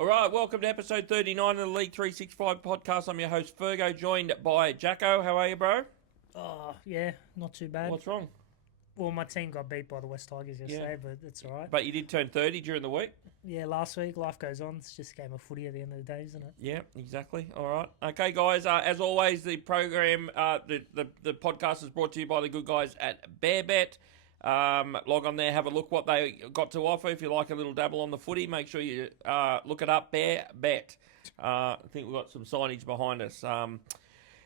All right, welcome to episode 39 of the League 365 podcast. I'm your host, Fergo, joined by Jacko. How are you, bro? Oh, yeah, not too bad. What's wrong? Well, my team got beat by the West Tigers yesterday, but it's all right. But you did turn 30 during the week? Yeah, last week, life goes on. It's just a game of footy at the end of the day, isn't it? Yeah, exactly. All right. Okay, guys, as always, the program, the podcast is brought to you by the good guys at BearBet. Log on there, have a look what they got to offer. If you like a little dabble on the footy, make sure you look it up, BearBet. I think we've got some signage behind us.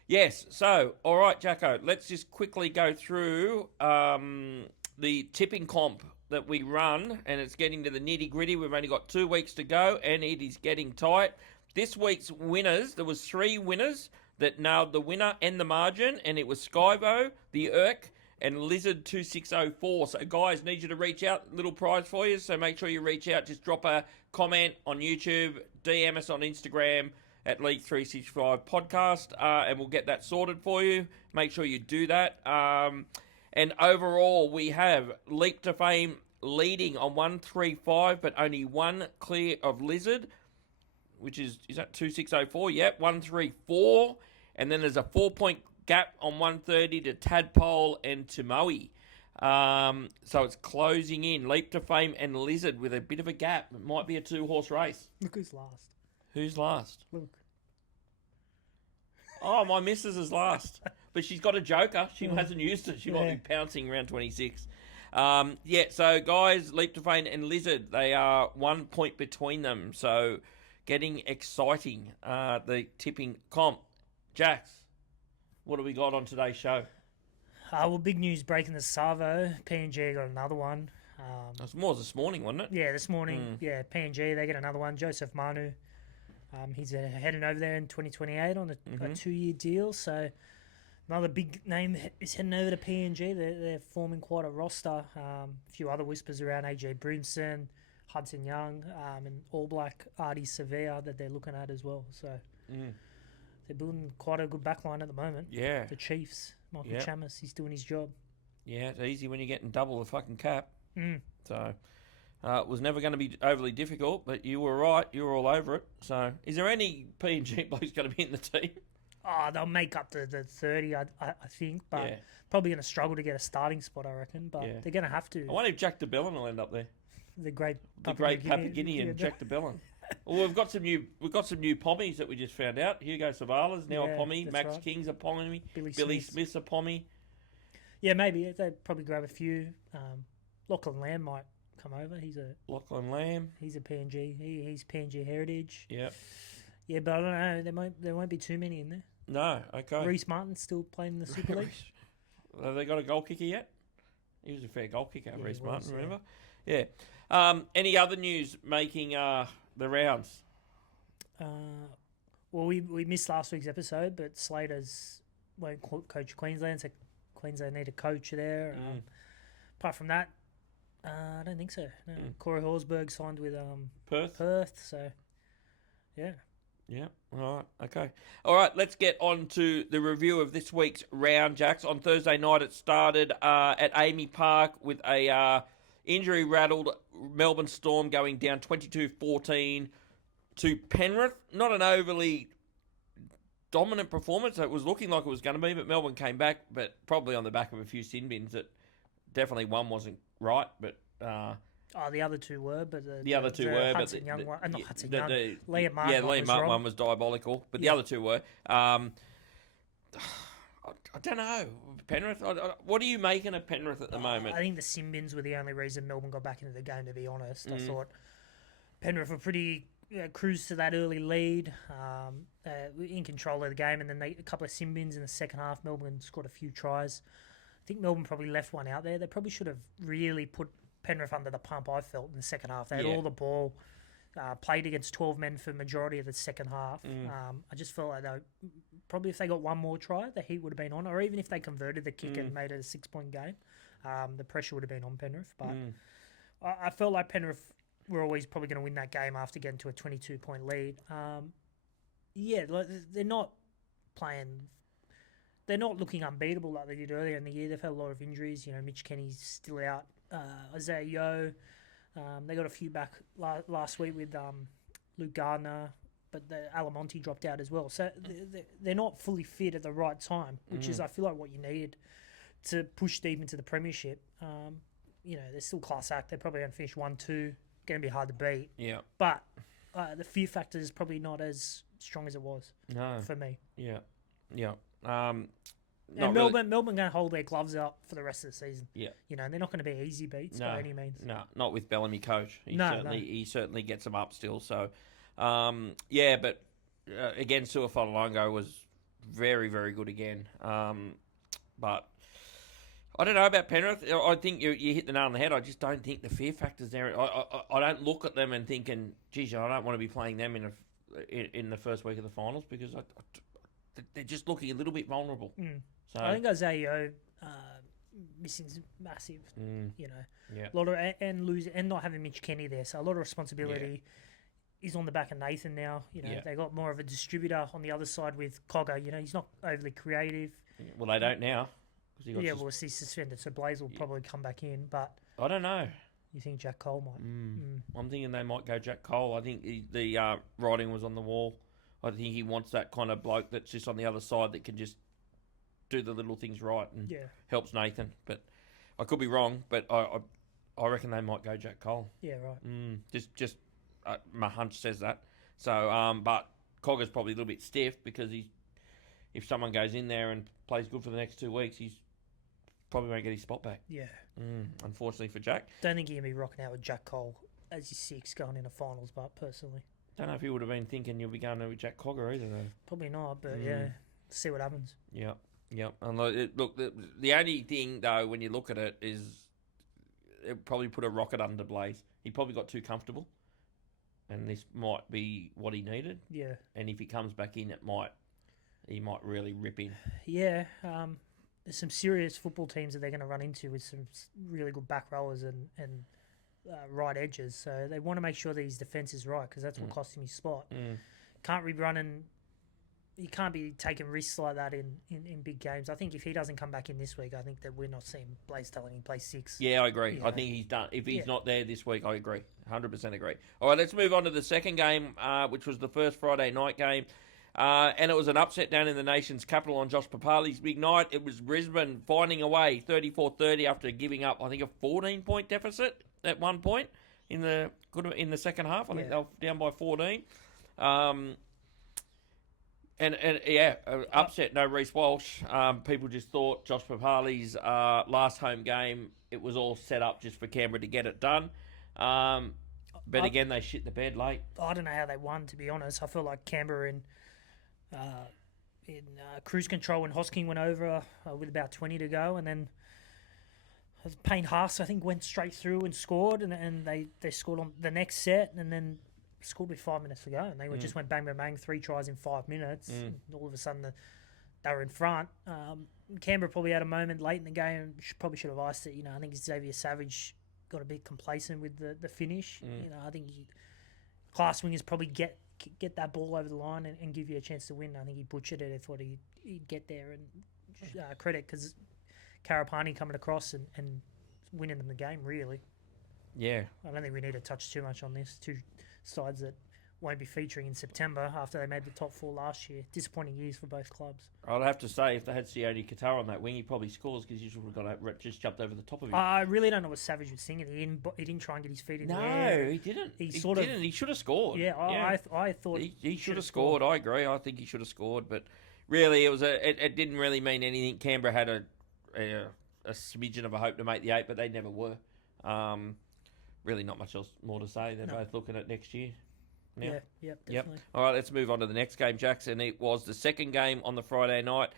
Yes, so, all right, Jacko, let's just quickly go through the tipping comp that we run, and it's getting to the nitty-gritty. We've only got 2 weeks to go, and it is getting tight. This week's winners, there was 3 winners that nailed the winner and the margin, and it was Skyvo, the Irk, and Lizard 2604. So, guys, need you to reach out. Little prize for you, so make sure you reach out. Just drop a comment on YouTube, DM us on Instagram at League 365 Podcast, and we'll get that sorted for you. Make sure you do that. And overall, we have Leap to Fame leading on 135, but only one clear of Lizard, which is that 2604? Yep, 134. And then there's a 4-point gap on 130 to Tadpole and Tumoe. So it's closing in. Leap to Fame and Lizard with a bit of a gap. It might be a 2-horse race. Look who's last. Who's last? Look. Oh, my missus is last. But she's got a joker. She hasn't used it. She might be pouncing around 26. So guys, Leap to Fame and Lizard, they are 1 point between them. So getting exciting, the tipping comp. Jax, what do we got on today's show? Well, big news breaking the Savo. PNG got another one. It was more this morning, wasn't it? Yeah, this morning. Yeah, PNG, they get another one. Joseph Manu. He's heading over there in 2028 on a 2-year deal. So another big name is heading over to PNG. They're forming quite a roster. A few other whispers around AJ Brimson, Hudson Young, and All Black Artie Sevilla that they're looking at as well. So they're building quite a good backline at the moment. Yeah. The Chiefs, Michael Chamis, he's doing his job. Yeah, it's easy when you're getting double the fucking cap. So it was never going to be overly difficult, but you were right. You were all over it. So is there any PNG blokes going to be in the team? Oh, they'll make up to the 30, I think, but probably going to struggle to get a starting spot, I reckon. But they're going to have to. I wonder if Jack DeBellin will end up there. The great Papaginian Jack DeBellin. Well, we've got some new pommies that we just found out. Hugo Savala's now a pommy. Max right. King's a pommy. Billy Smith's a pommy. Yeah, maybe they'd probably grab a few. Lachlan Lamb might come over. Lachlan Lamb. He's a PNG. He's PNG heritage. Yep. Yeah, but I don't know. There won't be too many in there. No. Okay. Reece Martin's still playing in the Super League. Have they got a goal kicker yet? He was a fair goal kicker, Reece Martin. Remember? Yeah. Any other news making the rounds? Well, we missed last week's episode, but Slater's won't coach Queensland, so Queensland need a coach there. Apart from that, I don't think so. No. Corey Horsburgh signed with Perth, so yeah. Yeah, all right, okay. All right, let's get on to the review of this week's round, Jacks. On Thursday night, it started at Amy Park with a injury-rattled Melbourne Storm going down 22-14 to Penrith. Not an overly dominant performance. It was looking like it was going to be, but Melbourne came back, but probably on the back of a few sin bins. That definitely one wasn't right, but... the other two were, but the other two were, Hudson but Young one, not Hudson Young. Liam Martin. Yeah, Liam Martin one was diabolical, but the other two were. I don't know, Penrith. What are you making of Penrith at the moment? I think the sin bins were the only reason Melbourne got back into the game. To be honest, I thought Penrith were pretty cruised to that early lead, in control of the game, and then a couple of sin bins in the second half. Melbourne scored a few tries. I think Melbourne probably left one out there. They probably should have really put Penrith under the pump, I felt, in the second half. They had all the ball, played against 12 men for the majority of the second half. I just felt like probably if they got one more try, the heat would have been on, or even if they converted the kick and made it a 6-point game, the pressure would have been on Penrith. But I felt like Penrith were always probably going to win that game after getting to a 22-point lead. They're not playing... They're not looking unbeatable like they did earlier in the year. They've had a lot of injuries. Mitch Kenny's still out. Isaiah Yeo. They got a few back last week with Luke Gardner, but the Alamonte dropped out as well. So they're not fully fit at the right time, which is, I feel like, what you needed to push deep into the premiership. They're still class act. They're probably going to finish 1-2. Going to be hard to beat. Yeah. But the fear factor is probably not as strong as it was for me. Yeah. Yeah. And Melbourne going to hold their gloves up for the rest of the season. Yeah. They're not going to be easy beats by any means. No, not with Bellamy coach. He certainly gets them up still. So, but again, Suafolongo was very, very good again. But I don't know about Penrith. I think you hit the nail on the head. I just don't think the fear factor's there. I don't look at them and thinking, geez, I don't want to be playing them in the first week of the finals because they're just looking a little bit vulnerable. So I think Isaiah missing is massive. Yeah. A lot of and not having Mitch Kenny there, so a lot of responsibility is on the back of Nathan now. They got more of a distributor on the other side with Cogger. He's not overly creative. Well, they don't now. Well, he's suspended, so Blaze will probably come back in. But I don't know. You think Jack Cole might? I'm thinking they might go Jack Cole. I think the writing was on the wall. I think he wants that kind of bloke that's just on the other side that can just do the little things right and helps Nathan. But I could be wrong, but I reckon they might go Jack Cole. Yeah, right. Just my hunch says that. So, but Cogger's probably a little bit stiff because if someone goes in there and plays good for the next 2 weeks, he's probably won't get his spot back. Yeah. Unfortunately for Jack. Don't think he can be rocking out with Jack Cole as your 6 going into finals, but personally. Don't know if he would have been thinking you'll be going to with Jack Cogger either, though. Probably not, but see what happens. Yeah. And look, the only thing, though, when you look at it, is it probably put a rocket under Blaze. He probably got too comfortable, and this might be what he needed. Yeah. And if he comes back in, he might really rip in. Yeah. There's some serious football teams that they're going to run into with some really good back rowers and right edges. So they want to make sure that his defence is right because that's what cost him his spot. Can't be running. You can't be taking risks like that in big games. I think if he doesn't come back in this week, I think that we're not seeing Blaze telling him play 6. Yeah, I agree. I think he's done. If he's not there this week, I agree. 100% agree. All right, let's move on to the second game, which was the first Friday night game. And it was an upset down in the nation's capital on Josh Papali's big night. It was Brisbane finding a way, 34-30 after giving up, I think, a 14-point deficit at one point in the second half. I think they were down by 14. Upset, no Reece Walsh. People just thought Josh Papali's last home game, it was all set up just for Canberra to get it done. But again, they shit the bed late. I don't know how they won, to be honest. I feel like Canberra in cruise control when Hosking went over with about 20 to go, and then Payne Haas, I think, went straight through and scored, and they scored on the next set, and then scored with 5 minutes to go, and they just went bang, bang, bang, 3 tries in 5 minutes. And all of a sudden, they were in front. Canberra probably had a moment late in the game, probably should have iced it. I think Xavier Savage got a bit complacent with the finish. I think class wingers probably get that ball over the line and give you a chance to win. I think he butchered it. I thought he'd get there, and credit because Karapani coming across and winning them the game, really. Yeah. I don't think we need to touch too much on this. Two sides that won't be featuring in September after they made the top 4 last year. Disappointing years for both clubs. I'd have to say, if they had Sione Qatar on that wing, he probably scores because he should have just jumped over the top of him. I really don't know what Savage was thinking. He didn't try and get his feet in the air. No, he didn't. He didn't. He should have scored. Yeah, I thought he should have scored. I agree. I think he should have scored. But really, it didn't really mean anything. Canberra had a smidgen of a hope to make the 8, but they never were. Really not much else more to say. They're both looking at next year. Now. Yeah, definitely. Yep. All right, let's move on to the next game, Jackson. It was the second game on the Friday night,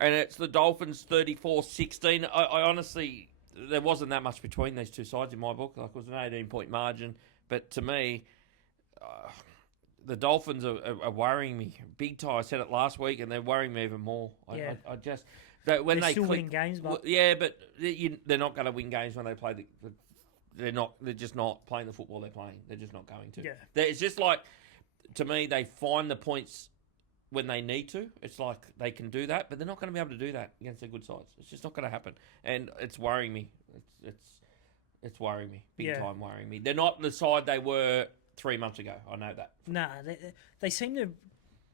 and it's the Dolphins 34-16. I honestly, there wasn't that much between these two sides in my book. Like, it was an 18-point margin, but to me, the Dolphins are worrying me big time. I said it last week, and they're worrying me even more. I just when they're still winning games, but but they're not going to win games when they play the. They're just not playing the football they're playing. They're just not going to. Yeah. It's just like, to me, they find the points when they need to. It's like they can do that, but they're not going to be able to do that against the good sides. It's just not going to happen. And it's worrying me. It's worrying me. Big time worrying me. They're not the side they were 3 months ago. I know that. Nah, they seem to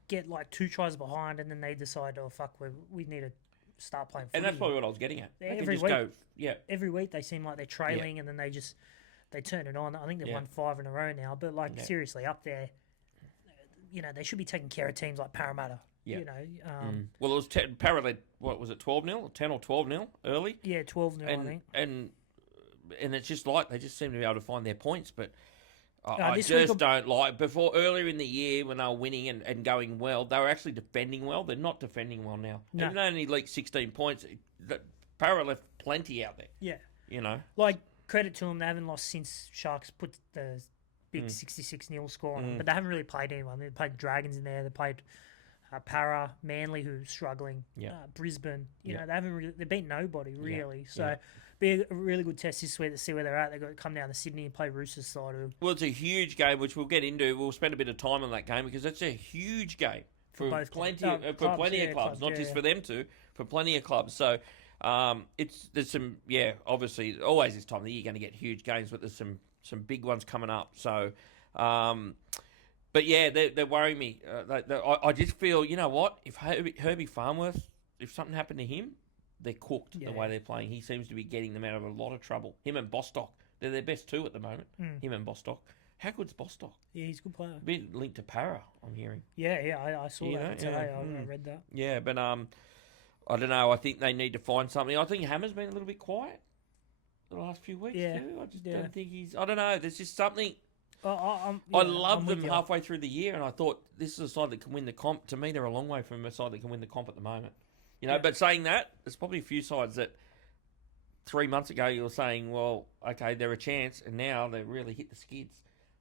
get like 2 tries behind, and then they decide, oh fuck, we need to start playing footy. And that's probably what I was getting at. Every just week, go, yeah. Every week they seem like they're trailing, and then they turn it on. I think they've won 5 in a row now, but like seriously, up there, you know, they should be taking care of teams like Parramatta. Yeah. You know, Well, it was Parramatta. What was it? 12-0, 10 or 12-0 early. Yeah, 12-0, I think. And it's just like they just seem to be able to find their points, but I this week just don't like. Before earlier in the year when they were winning and going well, they were actually defending well. They're not defending well now. No. Even though they only leaked 16 points, Parra left plenty out there. Yeah. You know, like credit to them, they haven't lost since Sharks put the big 66-0 score on them, but they haven't really played anyone. They played Dragons in there. They played Para, Manly, who's struggling. Brisbane. You know, they haven't really. They beat nobody really. So. Be a really good test this week to see where they're at. They've got to come down to Sydney and play Roosters side. Well, it's a huge game, which we'll get into. We'll spend a bit of time on that game because it's a huge game for plenty of clubs, not just for them two, for plenty of clubs. So there's some obviously always this time of the year you're going to get huge games, but there's some big ones coming up. So, but yeah, they're worrying me. I just feel, you know what, if Herbie Farnworth, if something happened to him, they're cooked the way they're playing. He seems to be getting them out of a lot of trouble. Him and Bostock, they're their best two at the moment. Him and Bostock. How good's Bostock? Yeah, he's a good player. A bit linked to Para, I'm hearing. Yeah, I saw that today. I read that. Yeah, but I don't know. I think they need to find something. I think Hammer's been a little bit quiet the last few weeks too. I just don't think he's... I don't know. There's just something... I loved them halfway through the year, and I thought this is a side that can win the comp. To me, they're a long way from a side that can win the comp at the moment. You know, but saying that, there's probably a few sides that 3 months ago you were saying, well, okay, they're a chance, and now they've really hit the skids.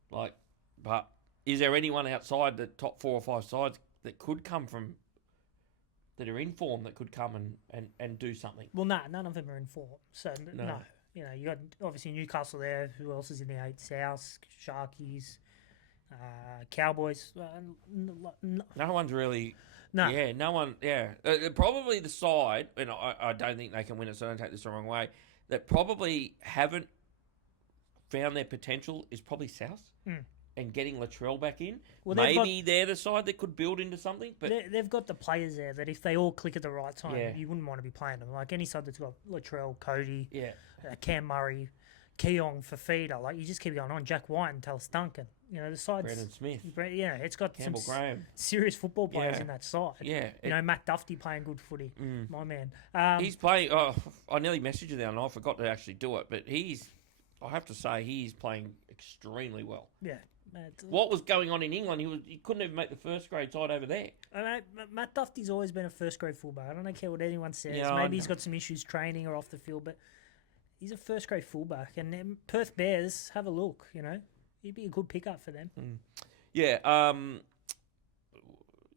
Like, but is there anyone outside the top 4 or 5 sides that could come from, that are in form, that could come and do something? Well, none of them are in form. So, no. You know, you got obviously Newcastle there. Who else is in the 8? South, Sharkies, Cowboys. No one's really... No. Yeah, no one... Yeah. Probably the side, and I don't think they can win it, so don't take this the wrong way, that probably haven't found their potential is probably South. And getting Latrell back in. Well, maybe they're the side that could build into something. But they've got the players there that if they all click at the right time, you wouldn't want to be playing them. Like any side that's got Latrell, Cody, Cam Murray, Keong, Fafita, like you just keep going on. Jack White and Talis Duncan. You know, the side's... Brandon Smith. Yeah, it's got Campbell Graham. Serious football players in that side. Yeah. You know, Matt Duffy playing good footy. My man. He's playing... I nearly messaged you the other night. I forgot to actually do it. But I have to say, he's playing extremely well. Yeah. What was going on in England? He couldn't even make the first grade side over there. Matt Duffy's always been a first grade fullback. I don't care what anyone says. Yeah, maybe he's got some issues training or off the field, but he's a first grade fullback. And then Perth Bears, have a look. You know, he'd be a good pickup for them. Yeah.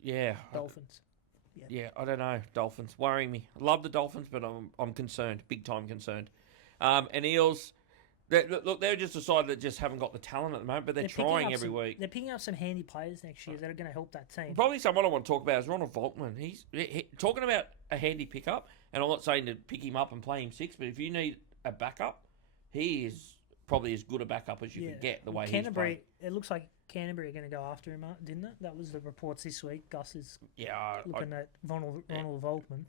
Yeah. Dolphins. Yeah, I don't know. Dolphins worrying me. I love the Dolphins, but I'm concerned, big time concerned. And Eels. They're just a side that just haven't got the talent at the moment, but they're trying every week. They're picking up some handy players next year that are going to help that team. Probably someone I want to talk about is Ronald Volkman. He's talking about a handy pickup, and I'm not saying to pick him up and play him 6, but if you need a backup, he is probably as good a backup as you could get the way he's playing. It looks like Canterbury are going to go after him, didn't it? That was the reports this week. Gus is looking at Ronald Volkman.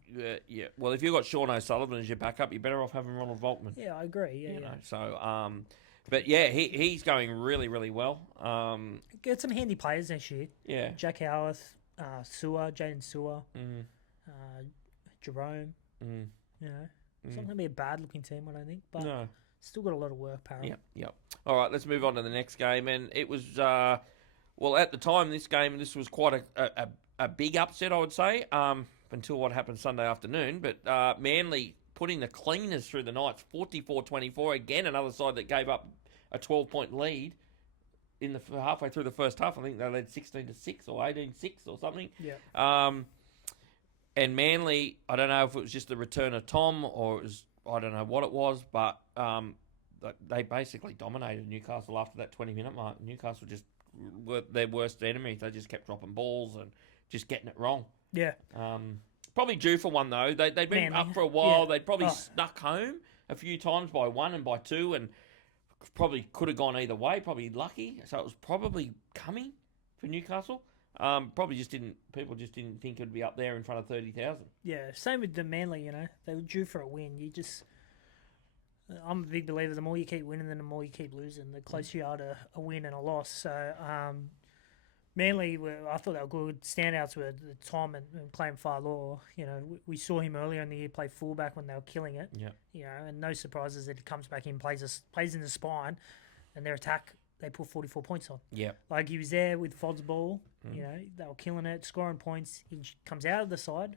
Yeah. Well, if you've got Sean O'Sullivan as your backup, you're better off having Ronald Volkman. Yeah, I agree. Yeah. So, but yeah, he's going really, really well. Get some handy players this year. Yeah. Jack Howarth, Jaden Sewer, Jerome. You know, it's not going to be a bad looking team, I don't think. But no. Still got a lot of work, Parra. Yep. All right, let's move on to the next game. And it was, at the time, this was quite a big upset, I would say, until what happened Sunday afternoon. But Manly putting the Cleaners through the Knights, 44-24. Again, another side that gave up a 12-point lead in the halfway through the first half. I think they led 16-6 or 18-6 or something. Yeah. And Manly, I don't know if it was just the return of Tom or it was... I don't know what it was, but they basically dominated Newcastle after that 20-minute mark. Newcastle just were their worst enemy. They just kept dropping balls and just getting it wrong. Yeah. Probably due for one, though. They'd been up for a while. Yeah. They'd probably snuck home a few times by 1 and by 2, and probably could have gone either way. Probably lucky, so it was probably coming for Newcastle. Probably just didn't. People just didn't think it'd be up there in front of 30,000. Yeah, same with the Manly. They were due for a win. I'm a big believer. The more you keep winning, then the more you keep losing. The closer you are to a win and a loss. So Manly, I thought they were good. Standouts were Tom and Clayton Farlaw. We saw him earlier in the year play fullback when they were killing it. Yeah. And no surprises that he comes back in, plays in the spine, and their attack, they put 44 points on. Yeah. Like he was there with Fod's ball. They were killing it, scoring points. He comes out of the side.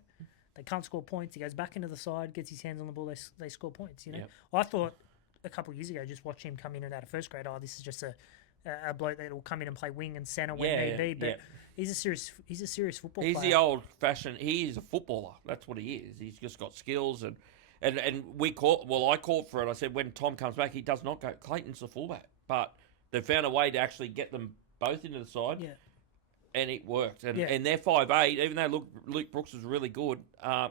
They can't score points. He goes back into the side, gets his hands on the ball. They score points. Yep. I thought a couple of years ago, just watching him come in and out of first grade. Oh, this is just a bloke that will come in and play wing and centre when need be. But he's a serious football player. He's the old fashioned. He is a footballer. That's what he is. He's just got skills and we caught. Well, I called for it. I said when Tom comes back, he does not go. Clayton's the fullback, but they found a way to actually get them both into the side. Yeah. And it worked. And they're 5'8", even though Luke Brooks was really good,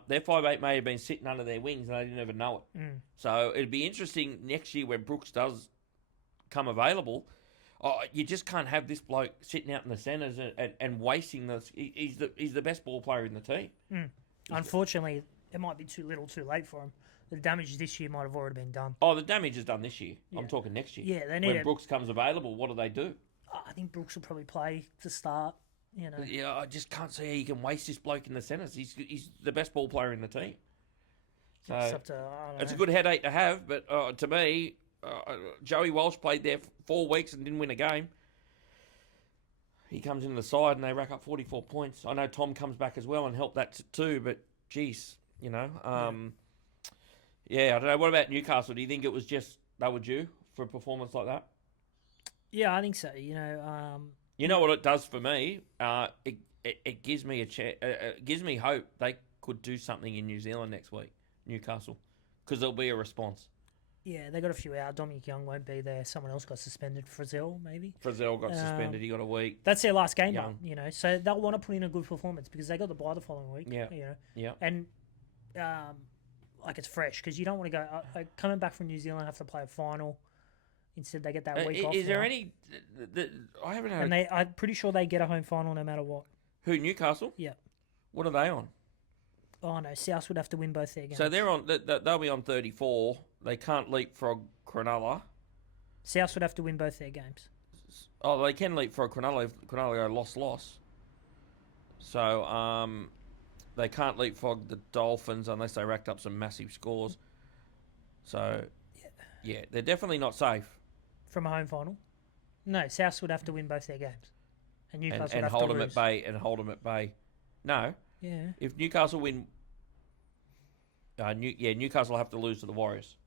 their 5'8" may have been sitting under their wings and they didn't even know it. So it'd be interesting next year when Brooks does come available. You just can't have this bloke sitting out in the centres and wasting this. He's the best ball player in the team. Unfortunately, it might be too little too late for him. The damage this year might have already been done. Oh, the damage is done this year. Yeah. I'm talking next year. Yeah, they need when Brooks comes available, what do? I think Brooks will probably play to start. Yeah, I just can't see how you can waste this bloke in the centres. He's the best ball player in the team. So it's a good headache to have, but to me, Joey Walsh played there 4 weeks and didn't win a game. He comes into the side and they rack up 44 points. I know Tom comes back as well and helped that too, but geez, I don't know. What about Newcastle? Do you think it was just they were due for a performance like that? Yeah, I think so. You know what it does for me? It gives me it gives me hope they could do something in New Zealand next week, Newcastle, because there'll be a response. Yeah, they got a few out. Dominic Young won't be there. Someone else got suspended. Frizzell, maybe. Frizzell got suspended. He got a week. That's their last game, so they'll want to put in a good performance because they got the bye the following week. Yeah. And it's fresh because you don't want to go coming back from New Zealand have to play a final. Instead, they get that week off. Is there any? I haven't had. And I'm pretty sure they get a home final no matter what. Who, Newcastle? Yeah. What are they on? Oh no, South would have to win both their games. So they're on. They'll be on 34. They can't leapfrog Cronulla. South would have to win both their games. Oh, they can leapfrog Cronulla if Cronulla go loss. So they can't leapfrog the Dolphins unless they racked up some massive scores. So yeah, they're definitely not safe. From a home final? No, South would have to win both their games. And Newcastle would have hold to them lose. at bay and hold them at bay. No. Yeah. If Newcastle win, Newcastle will have to lose to the Warriors.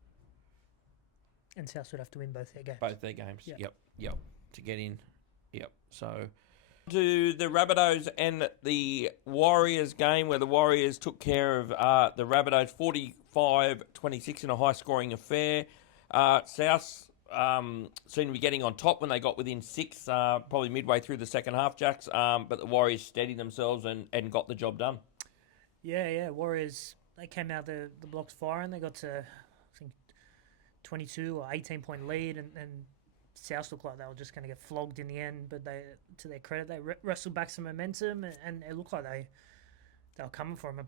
And South would have to win both their games. Both their games. Yep. Yep. To get in. Yep. So to the Rabbitohs and the Warriors game where the Warriors took care of the Rabbitohs 45-26 in a high-scoring affair. South seemed to be getting on top when they got within 6, probably midway through the second half, Jacks. But the Warriors steadied themselves and got the job done. Yeah. Warriors, they came out the blocks firing. They got to, I think, 22 or 18-point lead, and South looked like they were just going to get flogged in the end. But they, to their credit, they wrestled back some momentum, and it looked like they were coming from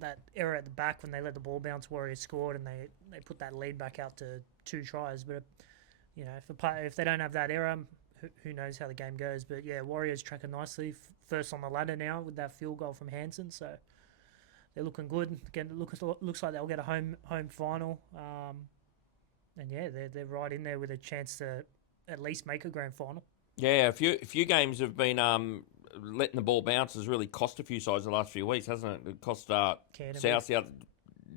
that error at the back when they let the ball bounce. Warriors scored, and they put that lead back out to 2 tries. But if they don't have that error, who knows how the game goes? But yeah, Warriors tracking nicely, first on the ladder now with that field goal from Hansen. So they're looking good. Again, looks like they'll get a home final. And yeah, they're right in there with a chance to at least make a grand final. Yeah, a few games have been letting the ball bounce has really cost a few sides the last few weeks, hasn't it? It cost South the other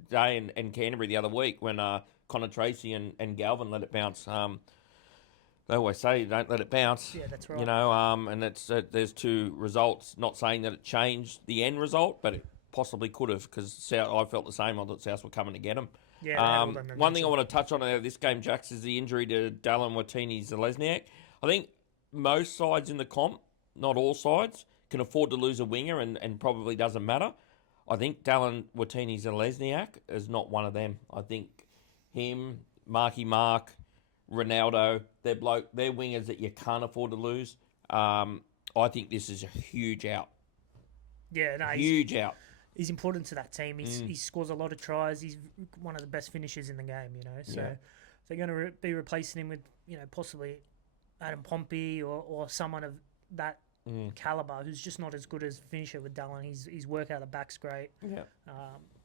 day and Canterbury the other week when Connor Tracy and Galvin let it bounce. They always say don't let it bounce. Yeah, that's right. And it's there's 2 results. Not saying that it changed the end result, but it possibly could have because I felt the same. I thought South were coming to get them. Yeah, one thing I want to touch on out of this game, Jax, is the injury to Dallin Watini-Zelezniak. I think most sides in the comp, not all sides, can afford to lose a winger and probably doesn't matter. I think Dallin Watini-Zelezniak is not one of them. I think him, Marky Mark, Ronaldo, they're wingers that you can't afford to lose. I think this is a huge out. Yeah, no, Huge out. He's important to that team. He scores a lot of tries. He's one of the best finishers in the game, So they're going to be replacing him with, possibly Adam Pompey or someone of that caliber who's just not as good as finisher with Dallin. His work out the back's great. Yeah.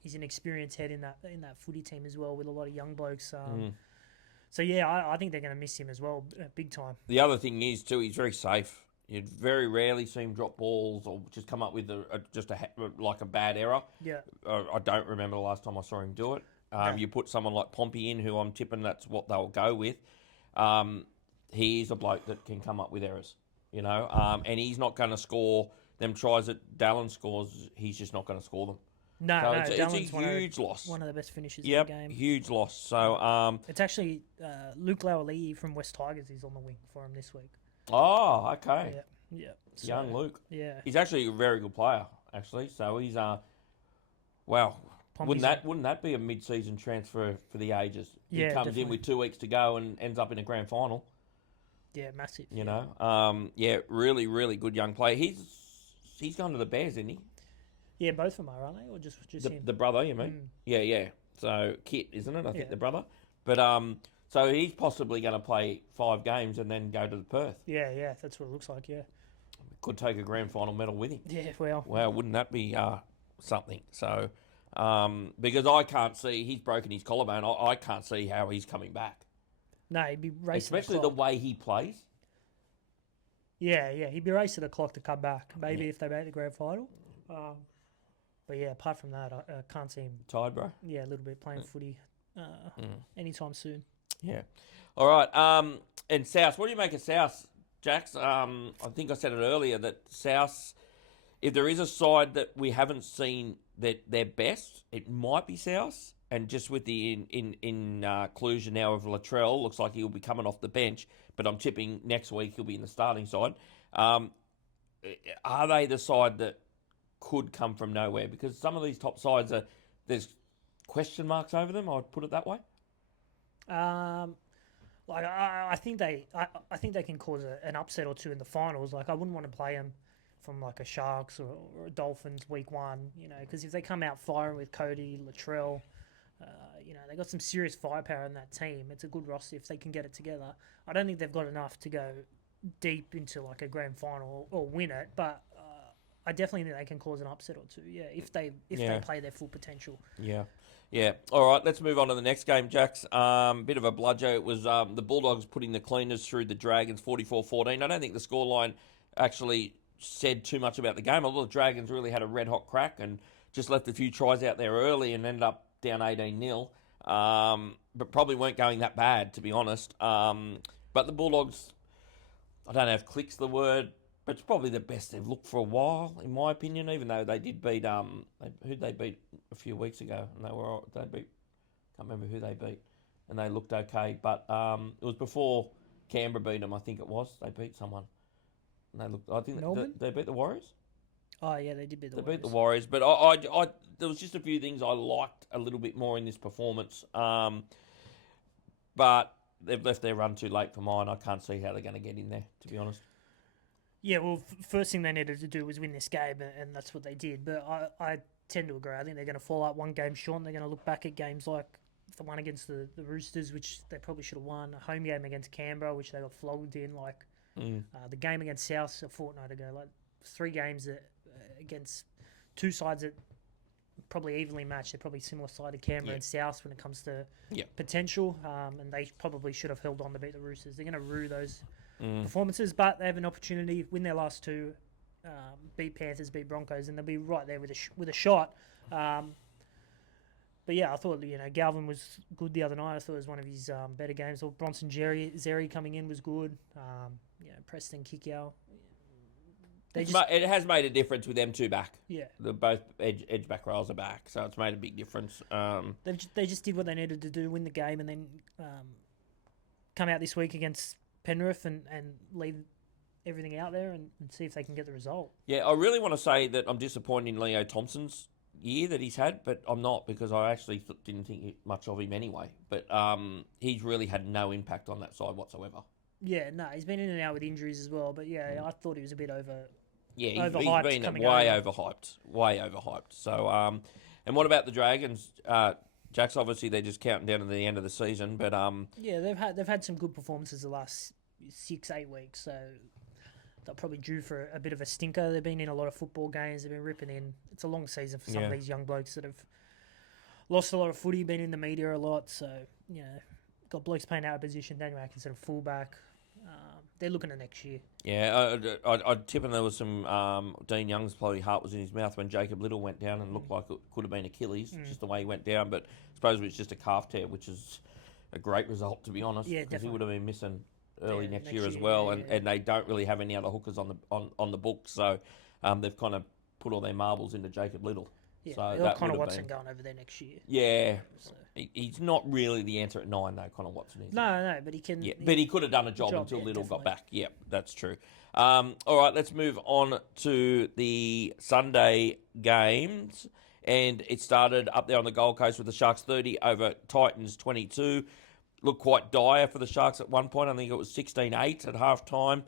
He's an experienced head in that footy team as well with a lot of young blokes. So yeah, I think they're going to miss him as well, big time. The other thing is too, he's very safe. You'd very rarely see him drop balls or just come up with a bad error. Yeah. I don't remember the last time I saw him do it. You put someone like Pompey in, who I'm tipping that's what they'll go with. He is a bloke that can come up with errors, and he's not going to score them tries that Dallin scores. He's just not going to score them. No, it's a huge loss. One of the best finishers in the game. Huge loss. So it's actually Luke Lauali'i from West Tigers. He's on the wing for him this week. Oh, okay. Yeah. So, young Luke. Yeah. He's actually a very good player, actually. So he's wow. Wouldn't that be a mid-season transfer for the ages? He comes definitely. in with 2 weeks to go and ends up in a grand final. Yeah, massive. Really, really good young player. He's gone to the Bears, isn't he? Yeah, both of them are, aren't they? Or just him? The brother, you mean? Yeah. So Kit, isn't it? I think the brother. But so he's possibly going to play 5 games and then go to the Perth. Yeah, that's what it looks like. Yeah. Could take a grand final medal with him. Yeah, well. Wow, wouldn't that be something? So, because I can't see, he's broken his collarbone. I can't see how he's coming back. No, he'd be racing especially the way he plays. Yeah, he'd be racing the clock to come back. Maybe if they make the grand final. But yeah, apart from that, I can't see him. Tired, bro? Yeah, a little bit playing footy anytime soon. Yeah. All right. And South, what do you make of South, Jax? I think I said it earlier that South, if there is a side that we haven't seen that their best, it might be South. And just with the inclusion now of Latrell, looks like he'll be coming off the bench. But I'm tipping next week he'll be in the starting side. Are they the side that could come from nowhere? Because some of these top sides there's question marks over them. I'd put it that way. I think they can cause an upset or two in the finals. Like I wouldn't want to play them from like a Sharks or a Dolphins week 1. Because if they come out firing with Cody, Latrell. They got some serious firepower in that team. It's a good roster if they can get it together. I don't think they've got enough to go deep into like a grand final or win it, but I definitely think they can cause an upset or two. Yeah, if they play their full potential. Yeah. All right, let's move on to the next game, Jax. Bit of a bludger. It was the Bulldogs putting the Cleaners through the Dragons 44-14. I don't think the scoreline actually said too much about the game. Although the Dragons really had a red hot crack and just left a few tries out there early and ended up down 18-0. But probably weren't going that bad, to be honest. But the Bulldogs, I don't know if click's the word, but it's probably the best they've looked for a while, in my opinion. Even though they did beat who'd they beat a few weeks ago, and can't remember who they beat, and they looked okay. But it was before Canberra beat them. I think it was they beat someone, and they looked. I think they beat the Warriors. Oh yeah, they did beat the Warriors. They beat the Warriors, but I there was just a few things I liked a little bit more in this performance. But they've left their run too late for mine. I can't see how they're going to get in there, to be honest. Yeah, well, first thing they needed to do was win this game, and that's what they did. But I tend to agree. I think they're going to fall out one game short, and they're going to look back at games like the one against the Roosters, which they probably should have won, a home game against Canberra, which they got flogged in, the game against South a fortnight ago, like 3 games that, against 2 sides that probably evenly matched. They're probably similar side to Canberra and South when it comes to potential, and they probably should have held on to beat the Roosters. They're going to rue those performances, but they have an opportunity, win their last 2, beat Panthers, beat Broncos, and they'll be right there with a shot. But yeah, I thought Galvin was good the other night. I thought it was one of his better games. Or Bronson Zeri coming in was good. Preston Kikau. It has made a difference with them 2 back. Yeah, both edge back rows are back, so it's made a big difference. They just did what they needed to do, win the game, and then come out this week against Penrith and leave everything out there and see if they can get the result. Yeah, I really want to say that I'm disappointed in Leo Thompson's year that he's had, but I'm not because I actually didn't think much of him anyway. But he's really had no impact on that side whatsoever. Yeah, no, he's been in and out with injuries as well. But yeah, I thought he was a bit Yeah, he's overhyped been way overhyped. So, and what about the Dragons? Jack's obviously they're just counting down to the end of the season, but yeah, they've had some good performances the last 6-8 weeks, so they're probably due for a bit of a stinker. They've been in a lot of football games. They've been ripping in. It's a long season for some of these young blokes that have lost a lot of footy, been in the media a lot. So, you know, got blokes playing out of position. Daniel Atkinson, fullback. They're looking at next year. Yeah, I'd tip, and there was some Dean Young's probably heart was in his mouth when Jacob Little went down and looked like it could have been Achilles, just the way he went down. But I suppose it was just a calf tear, which is a great result, to be honest. Yeah, because he definitely. would have been missing early next year as well, and they don't really have any other hookers on the books, so they've kind of put all their marbles into Jacob Little. Yeah, so they've got Connor Watson going over there next year. Yeah, so. He's not really the answer at 9 though. Connor Watson is. No, but he can. Yeah, but he could have done a job until Little got back. Yeah, that's true. All right, let's move on to the Sunday games. And it started up there on the Gold Coast with the Sharks 30 over Titans 22. Looked quite dire for the Sharks at one point. I think it was 16-8 at halftime.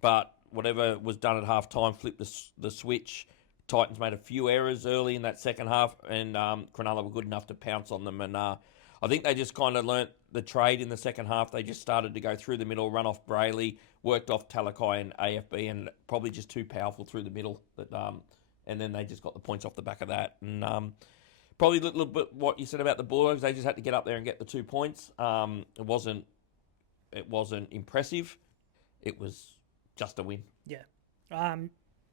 But whatever was done at halftime flipped the switch. Titans made a few errors early in that second half, and Cronulla were good enough to pounce on them. And I think they just kind of learnt the trade in the second half. They just started to go through the middle, run off Brayley, worked off Talakai and AFB, and probably just too powerful through the middle. And then they just got the points off the back of that. And probably a little bit what you said about the Bulldogs. They just had to get up there and get the 2 points. It wasn't impressive. It was just a win. Yeah.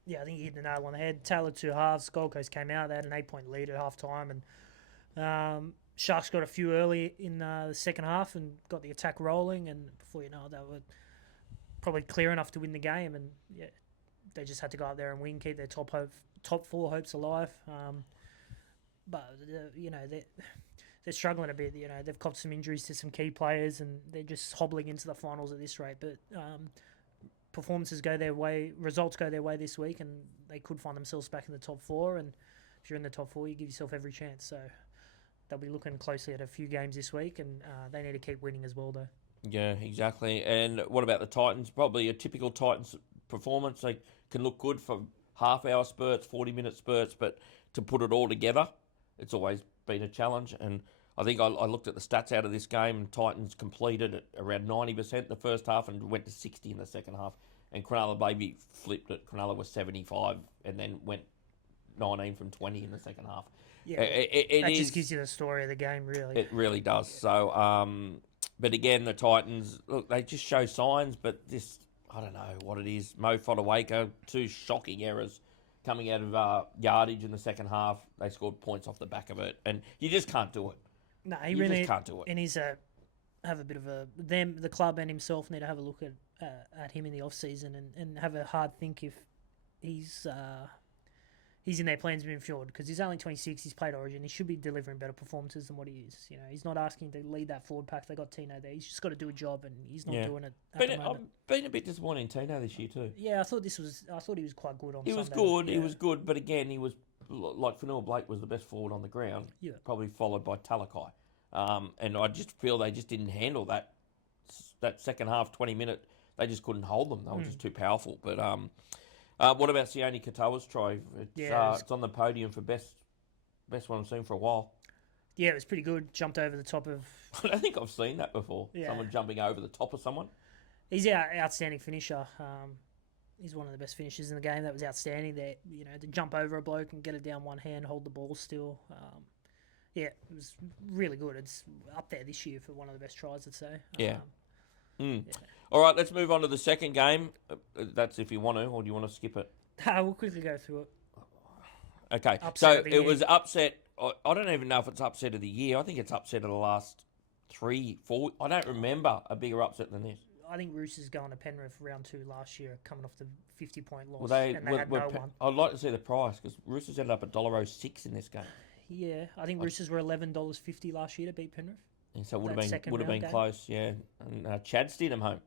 Yeah, I think you hit the nail on the head. Taylor 2 halves. Gold Coast came out. They had an 8-point lead at halftime, and Sharks got a few early in the second half and got the attack rolling. And before you know it, they were probably clear enough to win the game. And yeah, they just had to go up there and win, keep their top 4 hopes alive. But you know they're struggling a bit. You know they've copped some injuries to some key players, and they're just hobbling into the finals at this rate. But performances go their way, results go their way this week, and they could find themselves back in the top 4. And if you're in the top 4, you give yourself every chance. So they'll be looking closely at a few games this week, and they need to keep winning as well, though. Yeah, exactly. And what about the Titans? Probably a typical Titans performance. They can look good for half-hour spurts, 40-minute spurts, but to put it all together, it's always been a challenge. And I think I looked at the stats out of this game, and Titans completed at around 90% in the first half and went to 60 in the second half. And Cronulla maybe flipped it. Cronulla was 75 and then went 19 from 20 in the second half. Yeah, that just gives you the story of the game, really. It really does. So, but again, the Titans, look, they just show signs, but this, I don't know what it is. Mo Fotuaika, 2 shocking errors coming out of yardage in the second half. They scored points off the back of it, and you just can't do it. No, he you really just can't do it. And he's have a bit of the club and himself need to have a look at him in the off season and have a hard think if he's in their plans moving forward, because he's only 26. He's played Origin. He should be delivering better performances than what he is. You know, he's not asking to lead that forward pack. They got Tino there. He's just got to do a job, and he's not doing it. At the moment. I've been a bit disappointed in Tino this year too. Yeah, I thought he was quite good on. He was Sunday. good. Yeah. He was good, but again, he was like Fanua Blake was the best forward on the ground. Yeah. Probably followed by Talakai. And I just feel they just didn't handle that second half, 20-minute. They just couldn't hold them. They were just too powerful. But what about Sione Katoa's try? It's on the podium for best one I've seen for a while. Yeah, it was pretty good. Jumped over the top of... I don't think I've seen that before. Yeah. Someone jumping over the top of someone. He's an outstanding finisher. He's one of the best finishers in the game. That was outstanding. There, you know, to jump over a bloke and get it down one hand, hold the ball still. Yeah, it was really good. It's up there this year for one of the best tries, I'd say. Yeah. Yeah. All right, let's move on to the second game. That's if you want to, or do you want to skip it? We'll quickly go through it. Okay, Upset so of the it year. was upset. I don't even know if it's upset of the year. I think it's upset of the last 3-4. I don't remember a bigger upset than this. I think Roosters going to Penrith round 2 last year, coming off the 50-point loss, Well, they and they had no one. I'd like to see the price, because Roosters ended up at $1.06 in this game. Yeah, I think Roosters were $11.50 last year to beat Penrith. And so it would That have second been round game. close, yeah. And Chad steered them home.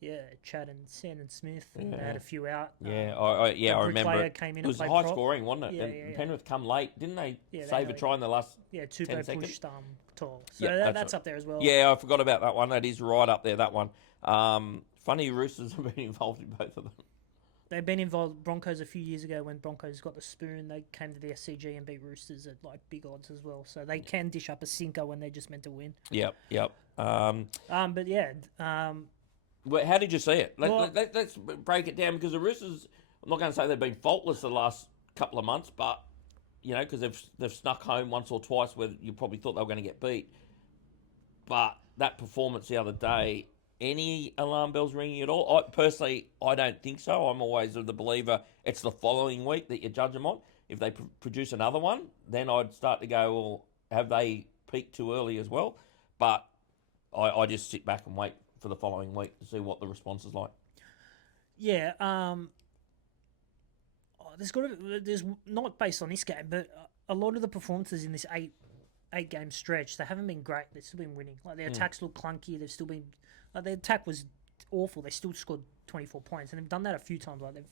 Yeah, Chad and Sandon Smith, and they had a few out. Yeah, I remember. It came in was and high prop. scoring, wasn't it? Yeah, And Penrith come late, didn't they? Yeah, Save a try in the last. Yeah, 10 Tupou seconds. pushed tall. So that's up there as well. Yeah, I forgot about that one. That is right up there. That one. Funny Roosters have been involved in both of them. They've been involved. Broncos a few years ago when Broncos got the spoon, they came to the SCG and beat Roosters at like big odds as well. So they can dish up a sinker when they're just meant to win. Yep. But yeah. Well, how did you see it? Let's break it down, because the Roosters, I'm not going to say they've been faultless the last couple of months, but because they've snuck home once or twice where you probably thought they were going to get beat. But that performance the other day, any alarm bells ringing at all? I don't think so. I'm always of the believer it's the following week that you judge them on. If they produce another one, then I'd start to go, well, have they peaked too early as well? But I just sit back and wait for the following week to see what the response is like. Yeah, there's not based on this game, but a lot of the performances in this eight game stretch, they haven't been great. They've still been winning. Like their attacks look clunky. They've still been their attack was awful. They still scored 24 points, and they've done that a few times. Like they've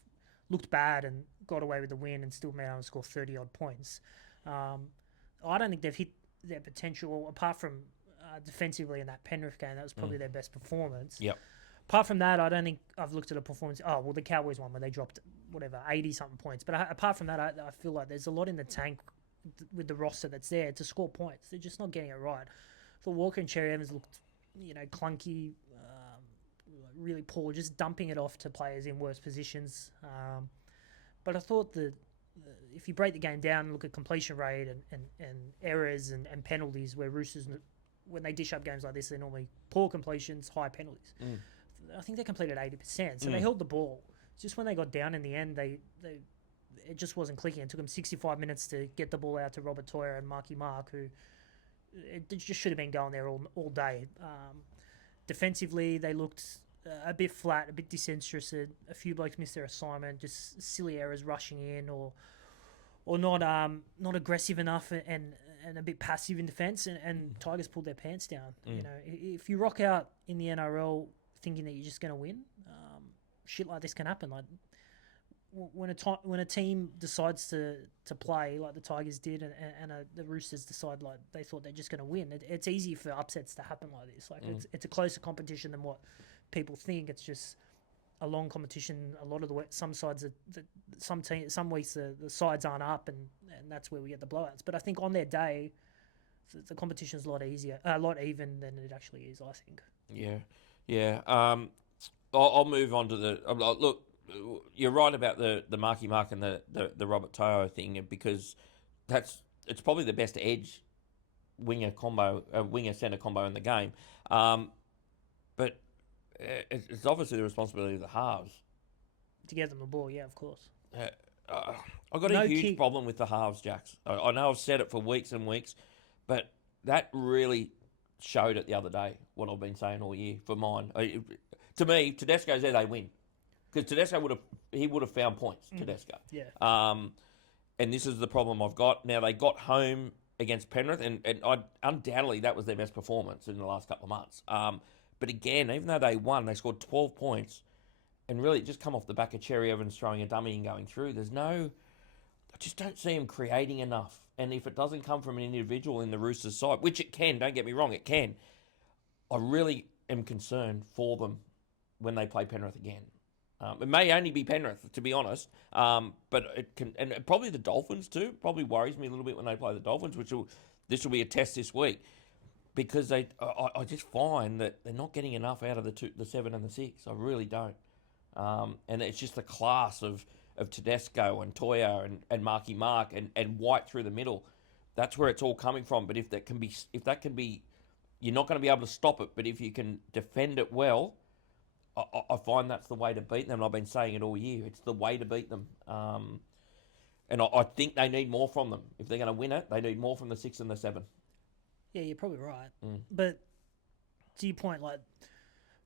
looked bad and got away with the win, and still managed to score 30 odd points. I don't think they've hit their potential apart from defensively in that Penrith game. That was probably their best performance. Yep. Apart from that, I don't think I've looked at a performance. Oh, well, the Cowboys one where they dropped, 80-something points. But apart from that, I feel like there's a lot in the tank with the roster that's there to score points. They're just not getting it right. For Walker and Cherry Evans looked, clunky, really poor, just dumping it off to players in worse positions. But I thought that if you break the game down and look at completion rate and errors and penalties, where Roosters, when they dish up games like this, they're normally poor completions, high penalties. I think they completed 80%, so they held the ball. Just when they got down in the end, it just wasn't clicking. It took them 65 minutes to get the ball out to Robert Toyer and Marky Mark, who it just should have been going there all day. Defensively, they looked a bit flat, a bit disinterested. A few blokes missed their assignment, just silly errors rushing in, or not aggressive enough and a bit passive in defence. And Tigers pulled their pants down. If you rock out in the NRL thinking that you're just going to win, shit like this can happen. Like when a team decides to play like the Tigers did, and the Roosters decide like they thought they're just going to win, it's easy for upsets to happen like this. Like it's a closer competition than what people think. It's just a long competition. A lot of some sides some weeks the sides aren't up, and that's where we get the blowouts. But I think on their day, the competition's a lot even than it actually is, I think. Yeah. I'll move on to the look. You're right about the Marky Mark and the Robert Toyo thing, because it's probably the best edge winger centre combo in the game. But it's obviously the responsibility of the halves to get them the ball. Yeah, of course. I've got a huge problem with the halves, Jax. I know I've said it for weeks and weeks, but that really showed it the other day, what I've been saying all year for mine. To me, Tedesco's there, they win. Because Tedesco would have found points, Tedesco. Yeah. And this is the problem I've got. Now, they got home against Penrith, and undoubtedly that was their best performance in the last couple of months. But again, even though they won, they scored 12 points, and really just come off the back of Cherry Evans throwing a dummy and going through. I just don't see him creating enough. And if it doesn't come from an individual in the Roosters side, which it can, don't get me wrong, it can, I really am concerned for them when they play Penrith again. It may only be Penrith, to be honest, but it can, and probably the Dolphins too. Probably worries me a little bit when they play the Dolphins, this will be a test this week, because I just find that they're not getting enough out of the 7 and the 6. I really don't, and it's just the class of Tedesco and Toya and Marky Mark and White through the middle. That's where it's all coming from. But if that can be, you're not going to be able to stop it. But if you can defend it well, I find that's the way to beat them. And I've been saying it all year. It's the way to beat them. And I think they need more from them. If they're going to win it, they need more from the 6 and the 7. Yeah, you're probably right. But to your point, like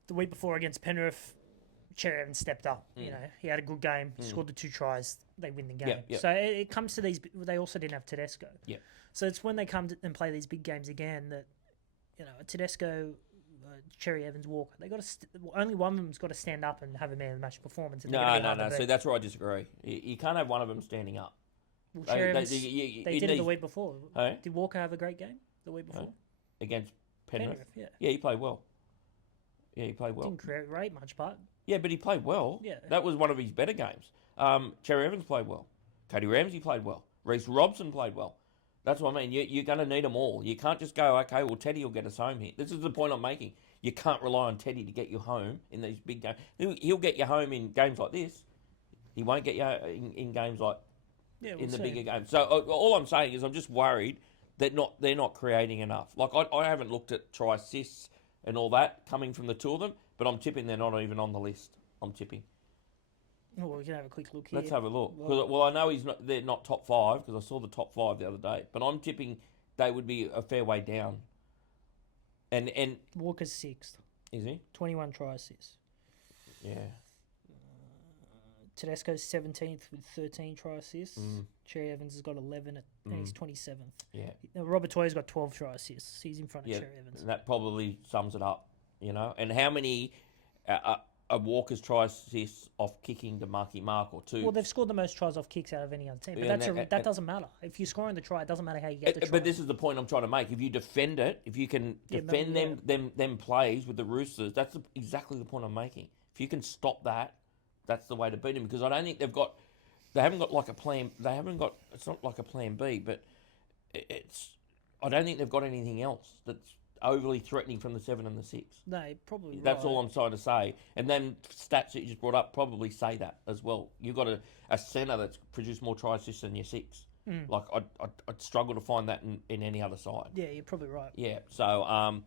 the week before against Penrith, Cherry Evans stepped up. He had a good game, scored the 2 tries, they win the game. Yep. So it comes to these. They also didn't have Tedesco. Yeah. So it's when they come and play these big games again that Tedesco Cherry Evans, Walker. They got to only one of them's got to stand up and have a man of the match performance. And No. See, that's where I disagree. You can't have one of them standing up. Well, Cherry Evans, they did it the week before. Hey? Did Walker have a great game the week before? Against Penrith? Yeah. Yeah, he played well. Didn't create much, but... Yeah, but he played well. Yeah. That was one of his better games. Cherry Evans played well. Cody Ramsey played well. Reece Robson played well. That's what I mean. You're going to need them all. You can't just go, okay, well, Teddy will get us home here. This is the point I'm making. You can't rely on Teddy to get you home in these big games. He'll get you home in games like this. He won't get you in games like the bigger games. So all I'm saying is I'm just worried that they're not creating enough. Like I haven't looked at try assists and all that coming from the two of them, but I'm tipping they're not even on the list. I'm tipping. Well, we can have a quick look here. Let's have a look. Well, I know they're not top 5 because I saw the top 5 the other day, but I'm tipping they would be a fair way down. And Walker's 6th. Is he? 21 try assists. Yeah. Tedesco's 17th with 13 try assists. Cherry Evans has got 11 and he's 27th. Yeah. Now, Robert Toy's got 12 try assists. He's in front of Cherry Evans. And that probably sums it up, And how many Walker's try assists off kicking to Marky Mark or 2? Well, they've scored the most tries off kicks out of any other team. But that doesn't matter. If you're scoring the try, it doesn't matter how you get the try. But this is the point I'm trying to make. If you defend it, if you can defend them plays with the Roosters, that's exactly the point I'm making. If you can stop that, that's the way to beat them. Because I don't think they haven't got like a plan. They haven't got. It's not like a plan B, but I don't think they've got anything else that's overly threatening from the 7 and the 6. No, probably. That's all I'm trying to say. And then stats that you just brought up probably say that as well. You've got a centre that's produced more try assists than your 6. Like I'd struggle to find that in any other side. Yeah, you're probably right. Yeah. So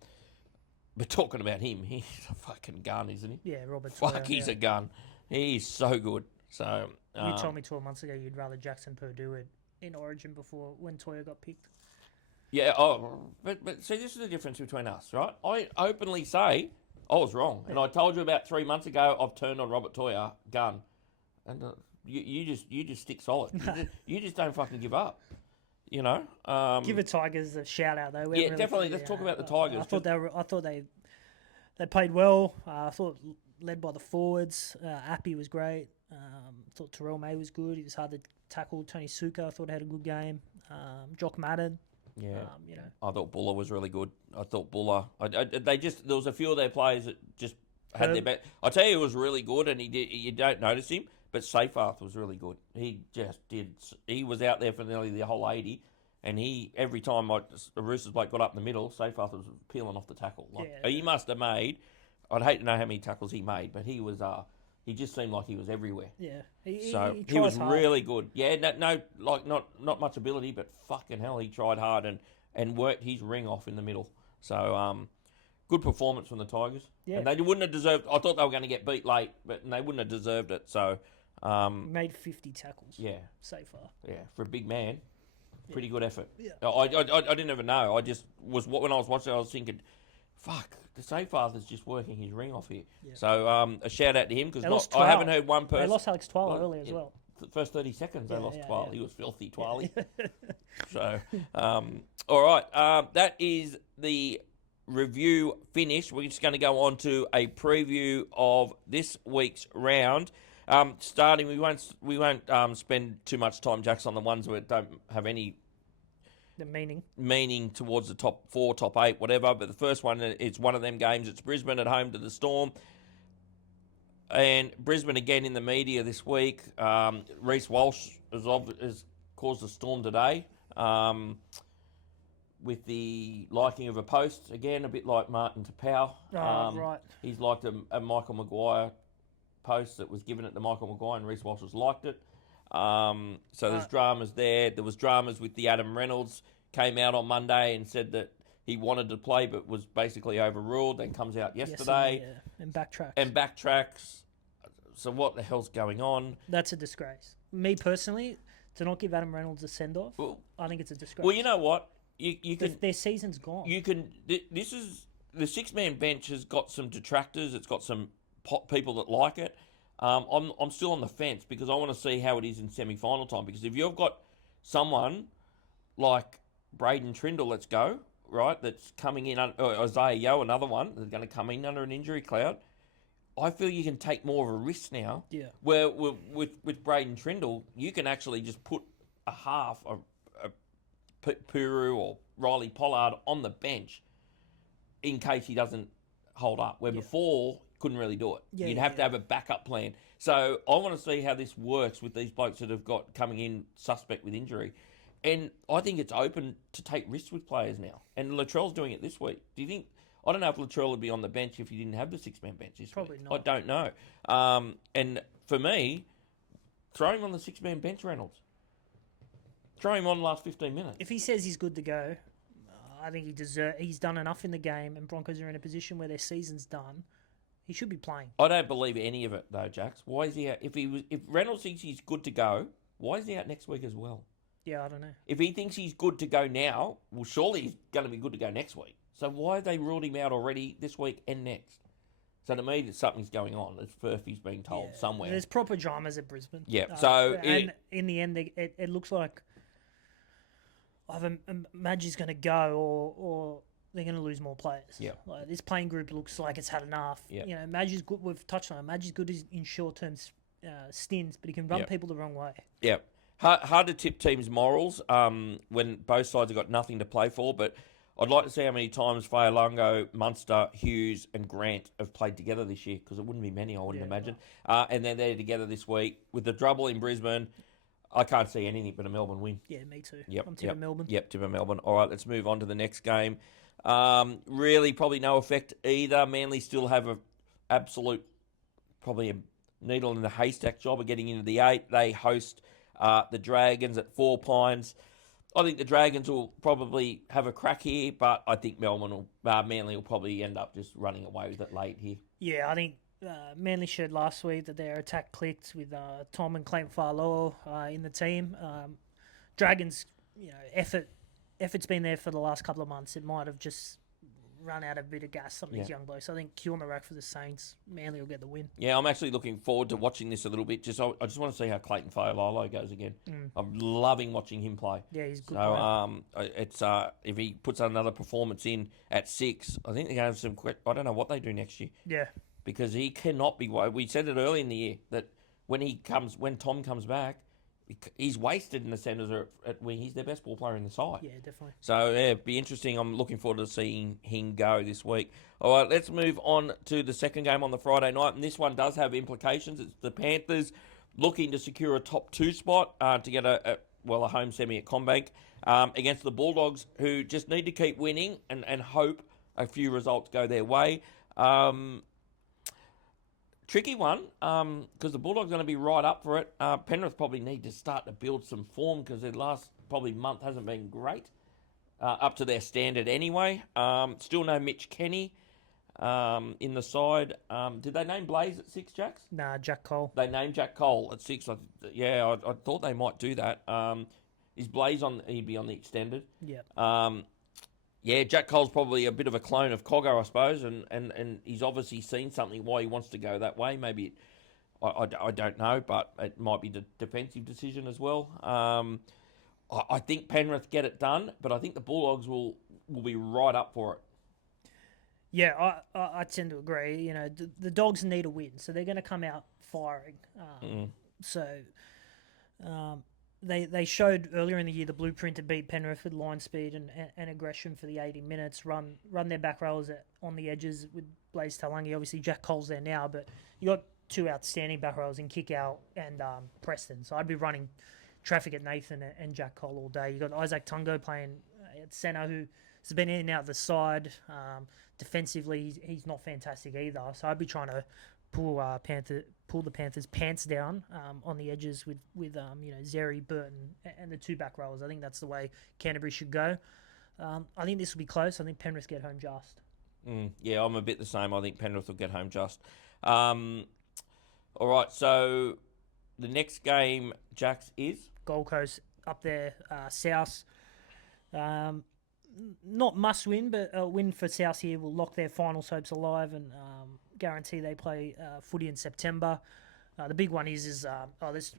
but talking about him, he's a fucking gun, isn't he? Yeah, Robert. Fuck, he's a gun. He's so good. So you told me 12 months ago you'd rather Jackson Purdue in Origin before when Toya got picked. Yeah. But see, this is the difference between us, right? I openly say I was wrong, and I told you about 3 months ago I've turned on Robert Toya, gun, and you just stick solid. You just don't fucking give up. Give the Tigers a shout out though. Yeah, definitely. Let's talk about the Tigers. I thought they played well. I thought led by the forwards. Appy was great. Thought Terrell May was good. He was hard to tackle. Tony Suka I thought had a good game. Jock Madden. Yeah, I thought Buller was really good. I thought Buller. There was a few of their players that just had their back. I tell you, it was really good, and you don't notice him, but Seyfarth was really good. He just did. He was out there for nearly the whole 80, and every time the Roosters bloke got up in the middle, Seyfarth was peeling off the tackle. He must have made. I'd hate to know how many tackles he made, but he was. He just seemed like he was everywhere. Yeah, he was hard. Really good. Yeah, not much ability, but fucking hell, he tried hard and worked his ring off in the middle. So good performance from the Tigers. Yeah, and they wouldn't have deserved. I thought they were going to get beat late, but they wouldn't have deserved it. So made 50 tackles. Yeah, so far. Yeah, for a big man, pretty good effort. Yeah, I didn't even know. I just was when I was watching, I was thinking, fuck. The Seyfarth is just working his ring off here. Yeah. So a shout out to him because I haven't heard one person. They lost Alex Twala early as well. The first 30 seconds they lost Twala. He was filthy, Twally. So, all right. That is the review finished. We're just going to go on to a preview of this week's round. Starting, we won't spend too much time, Jax, on the ones that don't have any. The meaning towards the top 4, top 8, whatever. But the first one, it's one of them games. It's Brisbane at home to the Storm. And Brisbane again in the media this week. Reece Walsh has caused a storm today with the liking of a post. Again, a bit like Martin Tapau. Right. He's liked a Michael Maguire post that was given it to Michael Maguire, and Reece Walsh has liked it. So there's dramas there. There was dramas with the Adam Reynolds. Came out on Monday and said that he wanted to play but was basically overruled. Then comes out yesterday. And backtracks. So what the hell's going on? That's a disgrace. Me personally, to not give Adam Reynolds a send-off, I think it's a disgrace. Well, you know what? You can. Their season's gone. You can. This is the 6-man bench has got some detractors. It's got some people that like it. I'm still on the fence because I want to see how it is in semi-final time. Because if you've got someone like Braden Trindle, let's go, right, that's coming in, or Isaiah Yeo, another one, that's going to come in under an injury cloud. I feel you can take more of a risk now. Yeah. Where with Braden Trindle, you can actually just put a half of Puru or Riley Pollard on the bench in case he doesn't hold up. Where before, couldn't really do it. You'd have to have a backup plan. So I want to see how this works with these blokes that have got coming in suspect with injury. And I think it's open to take risks with players now. And Latrell's doing it this week. Do you think... I don't know if Latrell would be on the bench if he didn't have the six-man bench this Probably week. not. I don't know. And for me, throw him on the six-man bench, Reynolds. Throw him on the last 15 minutes. If he says he's good to go, I think he's done enough in the game, and Broncos are in a position where their season's done. He should be playing. I don't believe any of it, though, Jax. Why is he out? If Reynolds thinks he's good to go, why is he out next week as well? Yeah, I don't know. If he thinks he's good to go now, well, surely he's going to be good to go next week. So why have they ruled him out already this week and next? So to me, something's going on. As Furphy's being told somewhere. There's proper dramas at Brisbane. Yeah. In the end, it looks like either Maggie's going to go or they're going to lose more players. Yeah. Like, this playing group looks like it's had enough. Yeah. You know, Maggie's good. We've touched on it. Maggie's good in short-term stints, but he can run people the wrong way. Yeah. Hard to tip teams' morals when both sides have got nothing to play for, but I'd like to see how many times Fa'alongo, Munster, Hughes and Grant have played together this year, because it wouldn't be many, I wouldn't imagine. And then they're together this week. With the trouble in Brisbane, I can't see anything but a Melbourne win. Yeah, me too. Yep, I'm tipping Melbourne. Yep, tipping Melbourne. All right, let's move on to the next game. Really, probably no effect either. Manly still have a absolute, probably a needle in the haystack job of getting into the 8. They host the Dragons at 4 Pines. I think the Dragons will probably have a crack here, but I think Manly will probably end up just running away with it late here. Yeah, I think Manly showed last week that their attack clicked with Tom and Clayton Fa'alogo in the team. Dragons, effort's been there for the last couple of months. It might have just run out a bit of gas on these young blokes. I think Q on the rack for the Saints. Manly will get the win. Yeah, I'm actually looking forward to watching this a little bit. I just want to see how Clayton Fa'alogo goes again. I'm loving watching him play. Yeah, he's good. So it's if he puts another performance in at 6, I think they have some. I don't know what they do next year. Yeah, because he cannot be. We said it early in the year that when Tom comes back, he's wasted in the centres at wing. He's their best ball player in the side. Yeah, definitely. So, yeah, it'd be interesting. I'm looking forward to seeing him go this week. All right, let's move on to the second game on the Friday night. And this one does have implications. It's the Panthers looking to secure a top 2 spot to get a home semi at CommBank against the Bulldogs, who just need to keep winning and hope a few results go their way. Tricky one, because the Bulldogs are going to be right up for it. Penrith probably need to start to build some form because their last probably month hasn't been great, up to their standard anyway. Still no Mitch Kenny in the side. Did they name Blaze at 6, Jax? Nah, Jack Cole. They named Jack Cole at 6. I thought they might do that. Is Blaze on? He'd be on the extended. Yeah. Yeah, Jack Cole's probably a bit of a clone of Cogger, I suppose, and he's obviously seen something why he wants to go that way. Maybe, I don't know, but it might be the defensive decision as well. I think Penrith get it done, but I think the Bulldogs will be right up for it. Yeah, I tend to agree. You know, the Dogs need a win, so they're going to come out firing. They showed earlier in the year the blueprint to beat Penrith with line speed and aggression for the 80 minutes, run their back rows on the edges with Blaze Talangi. Obviously, Jack Cole's there now, but you got 2 outstanding back rows in Kick-Out and Preston. So I'd be running traffic at Nathan and Jack Cole all day. You got Isaac Tungo playing at centre, who's been in and out the side. Defensively, he's not fantastic either. So I'd be trying to pull the Panthers' pants down on the edges with Zeri, Burton, and the 2 back rows. I think that's the way Canterbury should go. I think this will be close. I think Penrith get home just. Yeah, I'm a bit the same. I think Penrith will get home just. All right, so the next game, Jax, is? Gold Coast up there, South. Not must win, but a win for South here will lock their finals hopes alive and guarantee they play footy in September. The big one is there's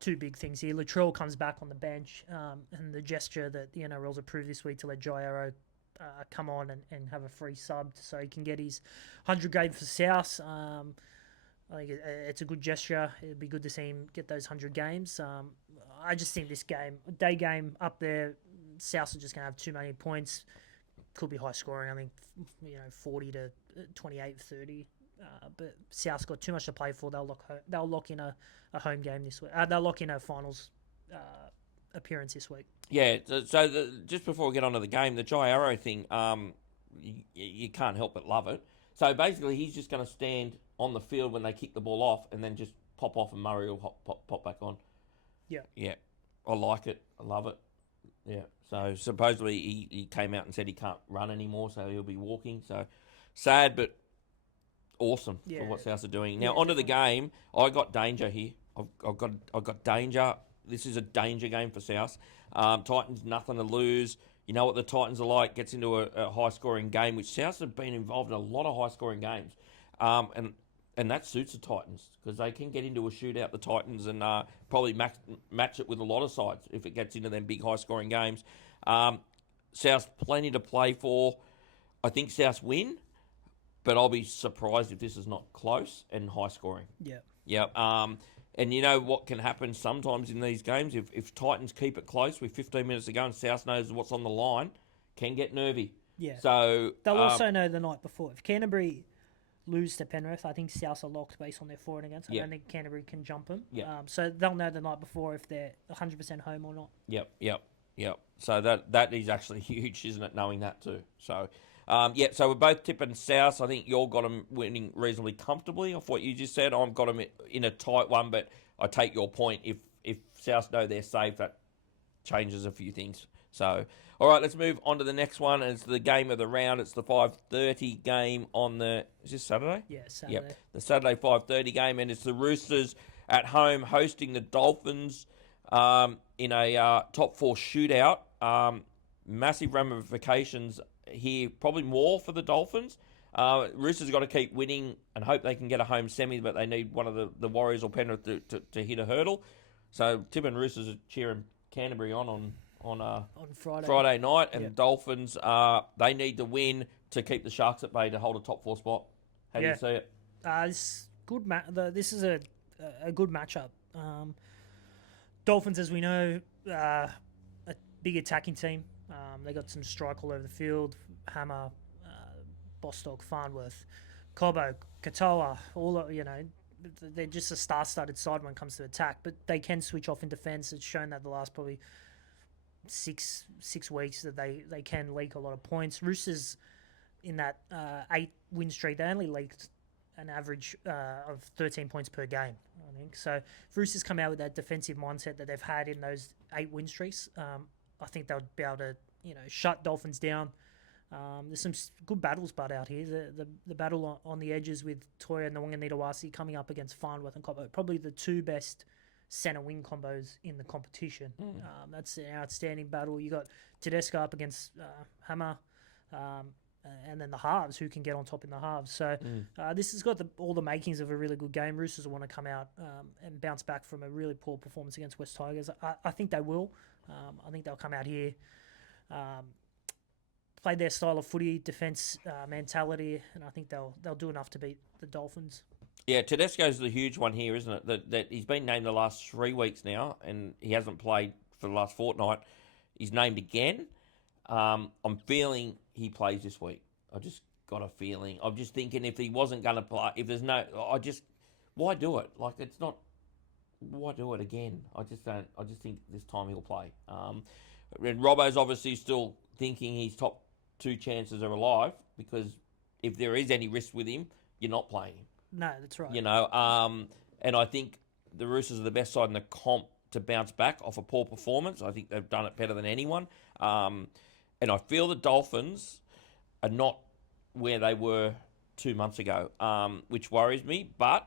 2 big things here. Latrell comes back on the bench, and the gesture that the NRL's approved this week to let Jai Arrow come on and have a free sub so he can get his 100 game for South. I think it's a good gesture. It'd be good to see him get those 100 games. I just think this day game up there, South are just going to have too many points. Could be high scoring. I think 40 to 28, 30. But South's got too much to play for. They'll lock in a home game this week. They'll lock in a finals appearance this week. Yeah. So just before we get on to the game, the Jai Arrow thing, you can't help but love it. So basically, he's just going to stand on the field when they kick the ball off, and then just pop off, and Murray will pop back on. Yeah. Yeah. I like it. I love it. Yeah. So supposedly he came out and said he can't run anymore, so he'll be walking. So sad, but awesome for what South are doing. Now onto the game. I got danger here. I've got danger. This is a danger game for South. Titans nothing to lose. You know what the Titans are like. Gets into a high scoring game, which South have been involved in a lot of high scoring games, and that suits the Titans because they can get into a shootout. The Titans and probably match it with a lot of sides if it gets into them big high scoring games. South plenty to play for. I think South win, but I'll be surprised if this is not close and high scoring. Yeah. Yeah. And you know what can happen sometimes in these games? If Titans keep it close with 15 minutes to go and South knows what's on the line, can get nervy. Yeah. So they'll also know the night before. If Canterbury lose to Penrith, I think South are locked based on their for and against. I don't think Canterbury can jump them. Yeah. So they'll know the night before if they're 100% home or not. Yep. So that is actually huge, isn't it, knowing that too? So, so we're both tipping South. I think you've got them winning reasonably comfortably off what you just said. I've got them in a tight one, but I take your point. If South know they're safe, that changes a few things. So, all right, let's move on to the next one. It's the game of the round. It's the 5:30 game on the... Is this Saturday? Yeah, Saturday. Yep, the Saturday 5:30 game, and it's the Roosters at home hosting the Dolphins in a top four shootout. Massive ramifications here, probably more for the Dolphins. Roosters got to keep winning and hope they can get a home semi, but they need one of the Warriors or Penrith to hit a hurdle. So Tim and Roosters are cheering Canterbury on Friday night, and Dolphins they need to win to keep the Sharks at bay to hold a top four spot. How do you see it? This is a good matchup. Dolphins, as we know, a big attacking team. They got some strike all over the field. Hammer, Bostock, Farnworth, Cobbo, Katoa, they're just a star-studded side when it comes to attack, but they can switch off in defence. It's shown that the last probably six weeks that they can leak a lot of points. Roosters in that 8-win streak, they only leaked an average of 13 points per game, I think. So if Roosters come out with that defensive mindset that they've had in those 8-win streaks, I think they'll be able to shut Dolphins down. There's some good battles out here. The battle on the edges with Toya and the Wanganitawasi coming up against Farnworth and Cobbo, probably the two best centre wing combos in the competition. That's an outstanding battle. You got Tedesco up against Hammer, and then the halves, who can get on top in the halves. So this has got all the makings of a really good game. Roosters will want to come out and bounce back from a really poor performance against West Tigers. I think they will. I think they'll come out here, play their style of footy, defence mentality, and I think they'll do enough to beat the Dolphins. Yeah, Tedesco's the huge one here, isn't it? That he's been named the last 3 weeks now, and he hasn't played for the last fortnight. He's named again. I'm feeling he plays this week. I just got a feeling. I'm just thinking if he wasn't going to play, if there's no, why do it? Like, it's not, why do it again? I just think this time he'll play. And Robbo's obviously still thinking his top 2 chances are alive, because if there is any risk with him, you're not playing him. No, that's right. And I think the Roosters are the best side in the comp to bounce back off a poor performance. I think they've done it better than anyone. And I feel the Dolphins are not where they were 2 months ago, which worries me. But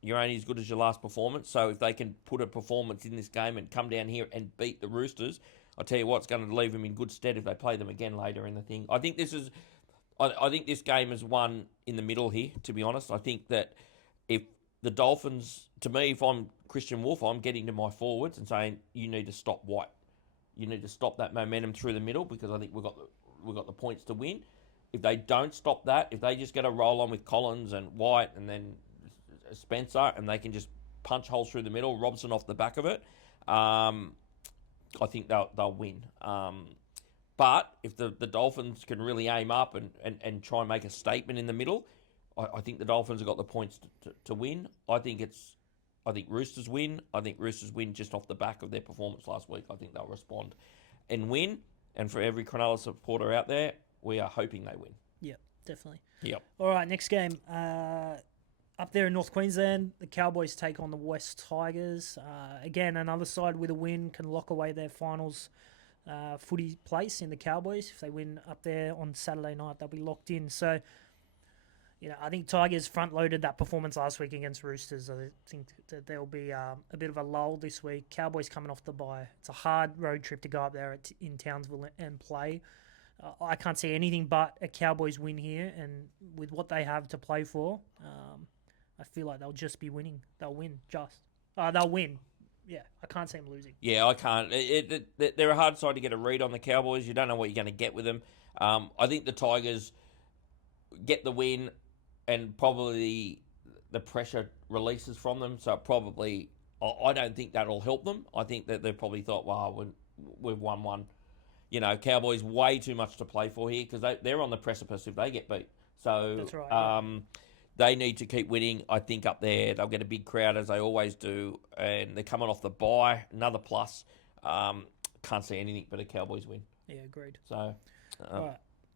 you're only as good as your last performance. So if they can put a performance in this game and come down here and beat the Roosters, I'll tell you what, it's going to leave them in good stead if they play them again later in the thing. I think this game is one in the middle here, to be honest. I think that if the Dolphins, to me, if I'm Christian Wolf, I'm getting to my forwards and saying, you need to stop White. You need to stop that momentum through the middle, because I think we've got we've got the points to win. If they don't stop that, if they just get a roll on with Collins and White and then Spencer, and they can just punch holes through the middle, Robson off the back of it, I think they'll win. But if the Dolphins can really aim up and try and make a statement in the middle, I think the Dolphins have got the points to win. I think Roosters win. I think Roosters win just off the back of their performance last week. I think they'll respond and win. And for every Cronulla supporter out there, we are hoping they win. Yep, definitely. Yep. All right, next game. Up there in North Queensland, the Cowboys take on the West Tigers. Again, another side with a win can lock away their finals footy place in the Cowboys. If they win up there on Saturday night, they'll be locked in. So, I think Tigers front-loaded that performance last week against Roosters. I think that there'll be a bit of a lull this week. Cowboys coming off the bye. It's a hard road trip to go up there in Townsville and play. I can't see anything but a Cowboys win here, and with what they have to play for, I feel like they'll just be winning. They'll win, they'll win. Yeah, I can't see them losing. Yeah, I can't. They're a hard side to get a read on, the Cowboys. You don't know what you're going to get with them. I think the Tigers get the win, and probably the pressure releases from them. So probably, I don't think that'll help them. I think that they've probably thought, well, we've won one. Cowboys way too much to play for here because they're on the precipice if they get beat. So that's right. They need to keep winning. I think up there they'll get a big crowd as they always do, and they're coming off the bye. Another plus. Can't see anything but a Cowboys win. Yeah, agreed. So,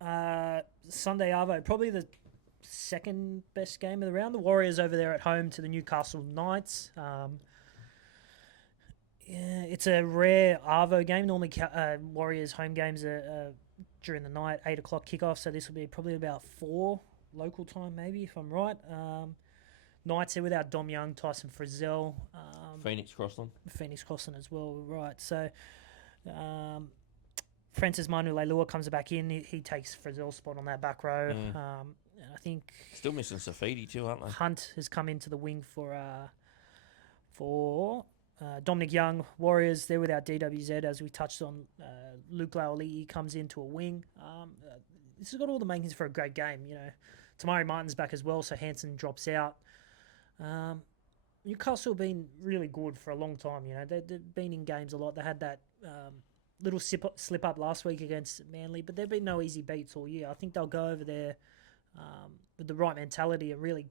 right. Sunday Arvo, probably the second best game of the round. The Warriors over there at home to the Newcastle Knights. Yeah, it's a rare Arvo game. Normally, Warriors home games are during the night, 8 o'clock kickoff. So this will be probably about 4 local time, maybe, if I'm right. Knights are without Dom Young, Tyson Frizzell. Phoenix Crossland as well, right. So Francis Manu Leilua comes back in. He takes Frizzell's spot on that back row. I think... Still missing Safidi too, aren't they? Hunt has come into the wing for Dominic Young. Warriors, they're without DWZ, as we touched on. Luke Laoli'i comes into a wing. This has got all the makings for a great game, Tamari Martin's back as well, so Hansen drops out. Newcastle have been really good for a long time, They've been in games a lot. They had that little slip up last week against Manly, but there have been no easy beats all year. I think they'll go over there with the right mentality and really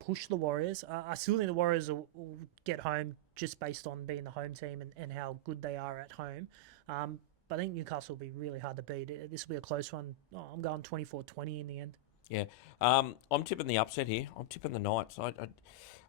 push the Warriors. I still think the Warriors will get home just based on being the home team and how good they are at home. But I think Newcastle will be really hard to beat. This will be a close one. I'm going 24-20 in the end. Yeah. I'm tipping the upset here. I'm tipping the Knights.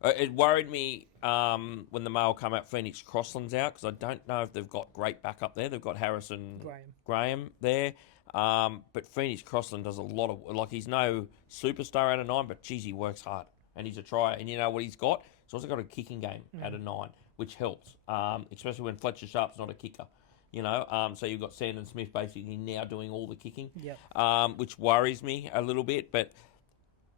It worried me when the mail come out, Phoenix Crossland's out, because I don't know if they've got great backup there. They've got Harrison Graham there. But Phoenix Crossland does a lot of... he's no superstar out of 9, but, geez, he works hard. And he's a trier. And you know what he's got? He's also got a kicking game out of 9, which helps, especially when Fletcher Sharp's not a kicker. So you've got Sandon Smith basically now doing all the kicking, which worries me a little bit. But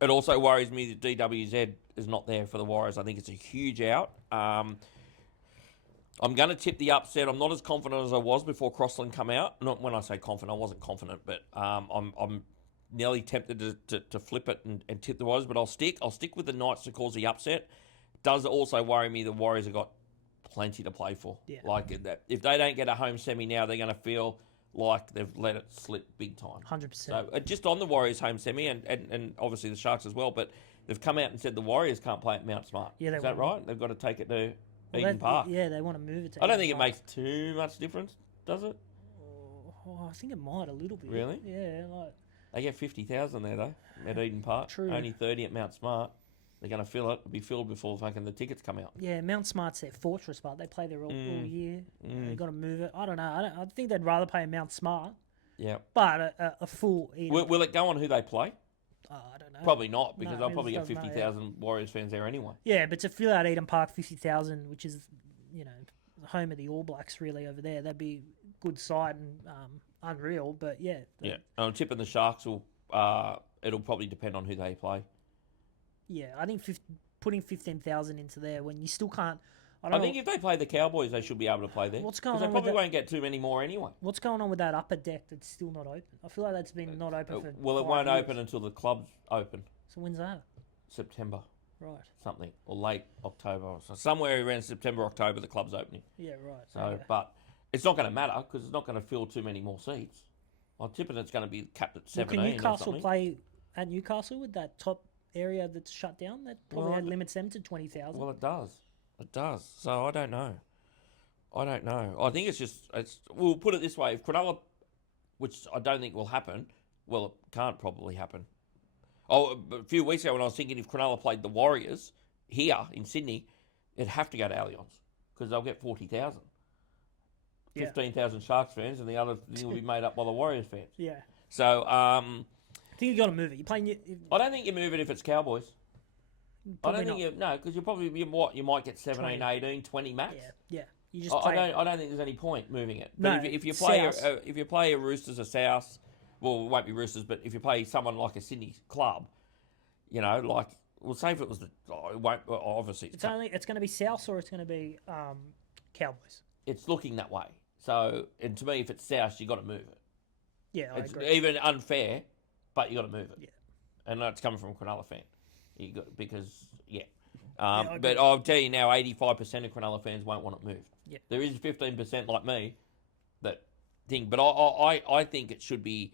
it also worries me that DWZ is not there for the Warriors. I think it's a huge out. I'm going to tip the upset. I'm not as confident as I was before Crossland come out. Not when I say confident, I wasn't confident, but I'm nearly tempted to flip it and tip the Warriors. But I'll stick with the Knights to cause the upset. Does also worry me the Warriors have got plenty to play for. Yeah. If they don't get a home semi now, they're going to feel like they've let it slip big time. 100%. So just on the Warriors home semi and obviously the Sharks as well, but they've come out and said the Warriors can't play at Mount Smart. Yeah, is that right? They've got to take it to Eden Park. Yeah, they want to move it to I don't Eden think Park. it makes too much difference, does it? I think it might a little bit. Really? Yeah, They get 50,000 there though at Eden Park. True. Only 30 at Mount Smart. They're going to fill it. It'll be filled before fucking the tickets come out. Yeah, Mount Smart's their fortress, but they play there all year. They've got to move it. I don't know. I think they'd rather play Mount Smart. Yeah. But a full Eden. Will it go on who they play? I don't know. Probably not, because they'll it probably get doesn't matter, 50,000 Warriors fans there anyway. Yeah, but to fill out Eden Park 50,000, which is, the home of the All Blacks really over there, that'd be a good sight and unreal. But yeah. Yeah. I'm tipping the Sharks will. It'll probably depend on who they play. Yeah, I think putting 15,000 into there when you still can't I think if they play the Cowboys, they should be able to play there. What's going on? Because they probably won't get too many more anyway. What's going on with that upper deck that's still not open? I feel like that's been not open for. Well, it won't open until the club's open. So when's that? September. Right. Something, or late October, or so. Somewhere around September, October, the club's opening. Yeah, right. So, okay. But it's not going to matter because it's not going to fill too many more seats. I'm tipping it's going to be capped at 17. Can Newcastle or something. play at Newcastle with that top area that's shut down? That probably limits them to 20,000. Well, it does. It does. So I don't know. I think we'll put it this way. If Cronulla, which I don't think will happen, well, it can't probably happen. Oh, a few weeks ago when I was thinking if Cronulla played the Warriors here in Sydney, it'd have to go to Allianz because they'll get 40,000. 15,000 Sharks fans, and the other thing will be made up by the Warriors fans. Yeah. So, I think you got to move it. You're playing. I don't think you move it if it's Cowboys. Probably I don't think because you might get 17, 20. 18, 20 max. Yeah. You just I don't think there's any point moving it. But No, if you play a Roosters or South, well, it won't be Roosters, but if you play someone like a Sydney club, we'll say if it was it won't. Obviously, it's going to be South or it's going to be Cowboys. It's looking that way. So, and to me, if it's South, you got to move it. Yeah, I It's agree. even unfair, but you got to move it. Yeah. And that's coming from a Cronulla fan. But agree. I'll tell you now, 85% of Cronulla fans won't want it moved. Yeah. There is 15% like me that think, but I think it should be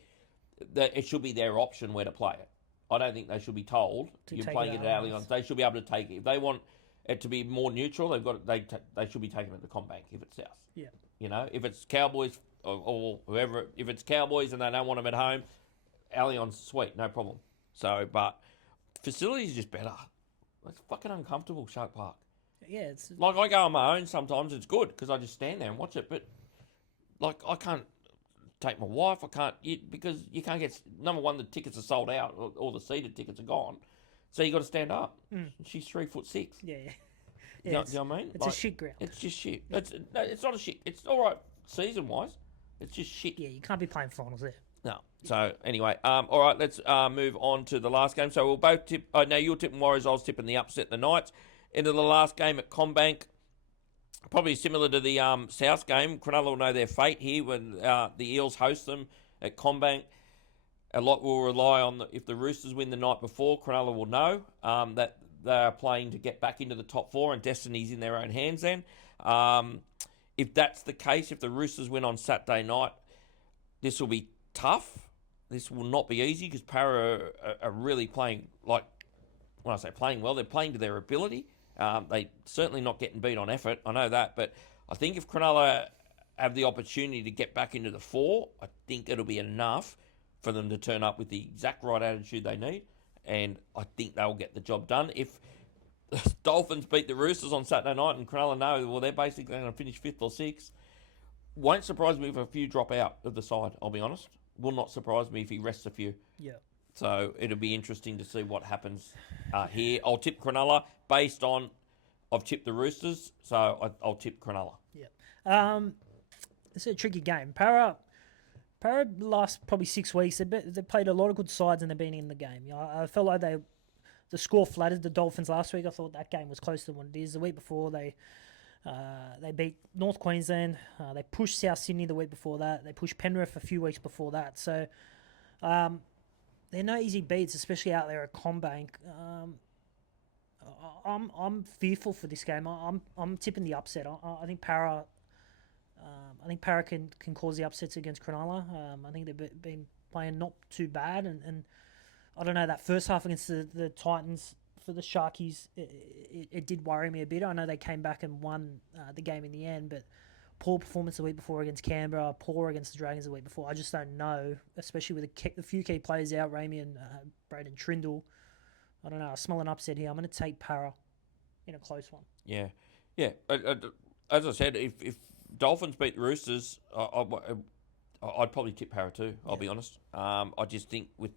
their option where to play it. I don't think they should be told you're playing it at Allianz. They should be able to take it if they want it to be more neutral. They should be taking it to Combank if it's South. Yeah. If it's Cowboys or whoever, if it's Cowboys and they don't want them at home, Allianz, sweet, no problem. So, but facilities is just better. It's fucking uncomfortable, Shark Park. Yeah, it's Like, I go on my own sometimes, it's good, because I just stand there and watch it, but, I can't take my wife, because you can't get, number one, the tickets are sold out, or the seated tickets are gone, so you got to stand up. She's 3'6". Yeah. Do you know what I mean? It's a shit ground. It's just shit. It's not a shit. It's all right season-wise. It's just shit. Yeah, you can't be playing finals there. No. So, anyway, all right, let's move on to the last game. So, we'll both tip... Oh, no, you're tipping Warriors, I was tipping the upset the Knights. Into the last game at Combank. Probably similar to the South game. Cronulla will know their fate here when the Eels host them at Combank. A lot will rely on... if the Roosters win the night before, Cronulla will know that they are playing to get back into the top four and destiny's in their own hands then. If that's the case, if the Roosters win on Saturday night, this will be tough. This will not be easy because Para are really playing, when I say playing well, they're playing to their ability. They certainly not getting beat on effort. I know that, but I think if Cronulla have the opportunity to get back into the four, I think it'll be enough for them to turn up with the exact right attitude they need, and I think they'll get the job done. If the Dolphins beat the Roosters on Saturday night and Cronulla know, well, they're basically going to finish 5th or 6th, won't surprise me if a few drop out of the side, I'll be honest. Will not surprise me if he rests a few. Yeah. So it'll be interesting to see what happens here. I'll tip Cronulla based on I've tipped the Roosters, so I'll tip Cronulla. Yeah. It's a tricky game. Para the last probably 6 weeks, they played a lot of good sides and they've been in the game. I felt like the score flattered the Dolphins last week. I thought that game was closer than what it is. The week before, they beat North Queensland. They pushed South Sydney the week before that. They pushed Penrith a few weeks before that. So they're no easy beats, especially out there at Combank. I'm fearful for this game. I'm tipping the upset. I think Para. I think Para can cause the upsets against Cronulla. I think they've been playing not too bad, and I don't know, that first half against the Titans for the Sharkies, it did worry me a bit. I know they came back and won the game in the end, but poor performance the week before against Canberra, poor against the Dragons the week before. I just don't know, especially with a few key players out, Ramey and Braden Trindle. I don't know. I smell an upset here. I'm going to take Para in a close one. Yeah. As I said, if Dolphins beat the Roosters, I'd probably tip Para too, I'll be honest. I just think with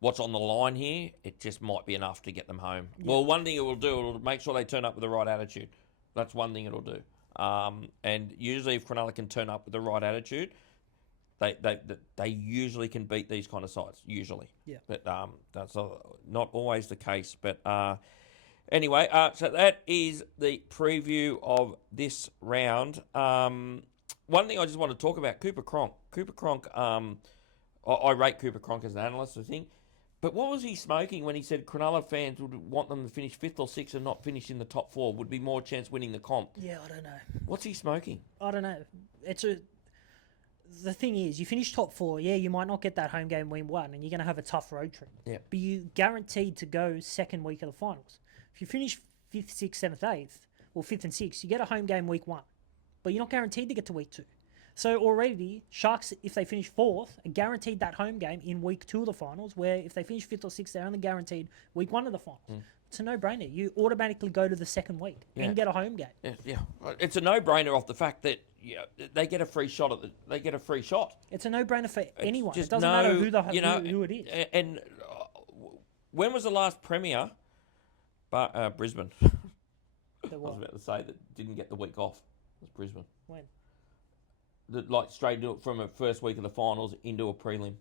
what's on the line here, it just might be enough to get them home. Yeah. Well, one thing it will do, it'll make sure they turn up with the right attitude. That's one thing it'll do. And usually if Cronulla can turn up with the right attitude, they usually can beat these kind of sides, usually. Yeah. But that's not always the case. But Anyway, so that is the preview of this round. One thing I just want to talk about, Cooper Cronk. Cooper Cronk, I rate Cooper Cronk as an analyst, I think. But what was he smoking when he said Cronulla fans would want them to finish 5th or 6th and not finish in the top 4? Would be more chance winning the comp. Yeah, I don't know. What's he smoking? I don't know. The thing is, you finish top 4, yeah, you might not get that home game win 1, and you're going to have a tough road trip. Yeah. But you're guaranteed to go second week of the finals. If you finish 5th, 6th, 7th, 8th, or 5th and 6th, you get a home game week 1. But you're not guaranteed to get to week 2. So already, Sharks, if they finish 4th, are guaranteed that home game in week 2 of the finals, where if they finish 5th or 6th, they're only guaranteed week 1 of the finals. It's a no-brainer. You automatically go to the second week and get a home game. Yeah. It's a no-brainer off the fact that they get a free shot at they get a free shot. It's a no-brainer for anyone. Just It doesn't matter who it is. And when was the last Premier? But Brisbane. I was about to say that didn't get the week off. It was Brisbane. When? Straight from a first week of the finals into a prelim.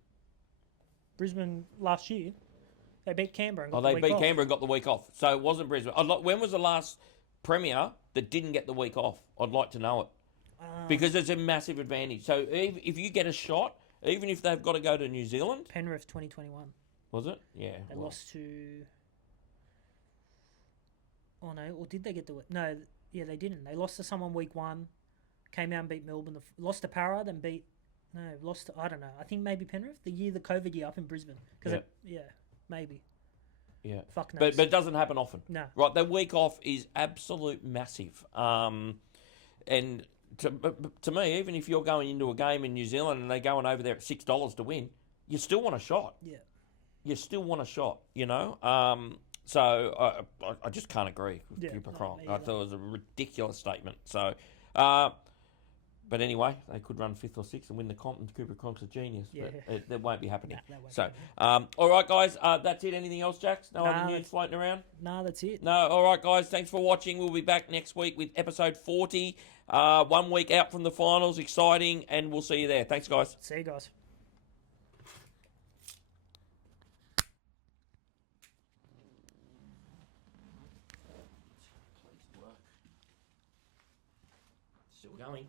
Brisbane last year, they beat Canberra. And got they the week beat off. Canberra and got the week off. So it wasn't Brisbane. When was the last Premier that didn't get the week off? I'd like to know it. Because it's a massive advantage. So if you get a shot, even if they've got to go to New Zealand. Penrith 2021. Was it? Yeah. They lost to... Oh, no. Or did they get the... No, yeah, they didn't. They lost to someone week 1, came out and beat Melbourne. Lost to Para, then beat... No, lost to... I don't know. I think maybe Penrith. The COVID year up in Brisbane. Maybe. Yeah. Fuck knows. But it doesn't happen often. No. Right, the week off is absolute massive. And to me, even if you're going into a game in New Zealand and they're going over there at $6 to win, you still want a shot. Yeah. You still want a shot, So I just can't agree with Cooper Cronk. I thought it was a ridiculous statement. So, but anyway, they could run 5th or 6th and win the comp, and Cooper Cronk's a genius. Yeah. But that won't be happening. That won't So, happen. all right, guys, that's it. Anything else, Jax? No other news floating around? No, that's it. No, all right, guys, thanks for watching. We'll be back next week with episode 40. 1 week out from the finals. Exciting, and we'll see you there. Thanks, guys. See you guys. Still going.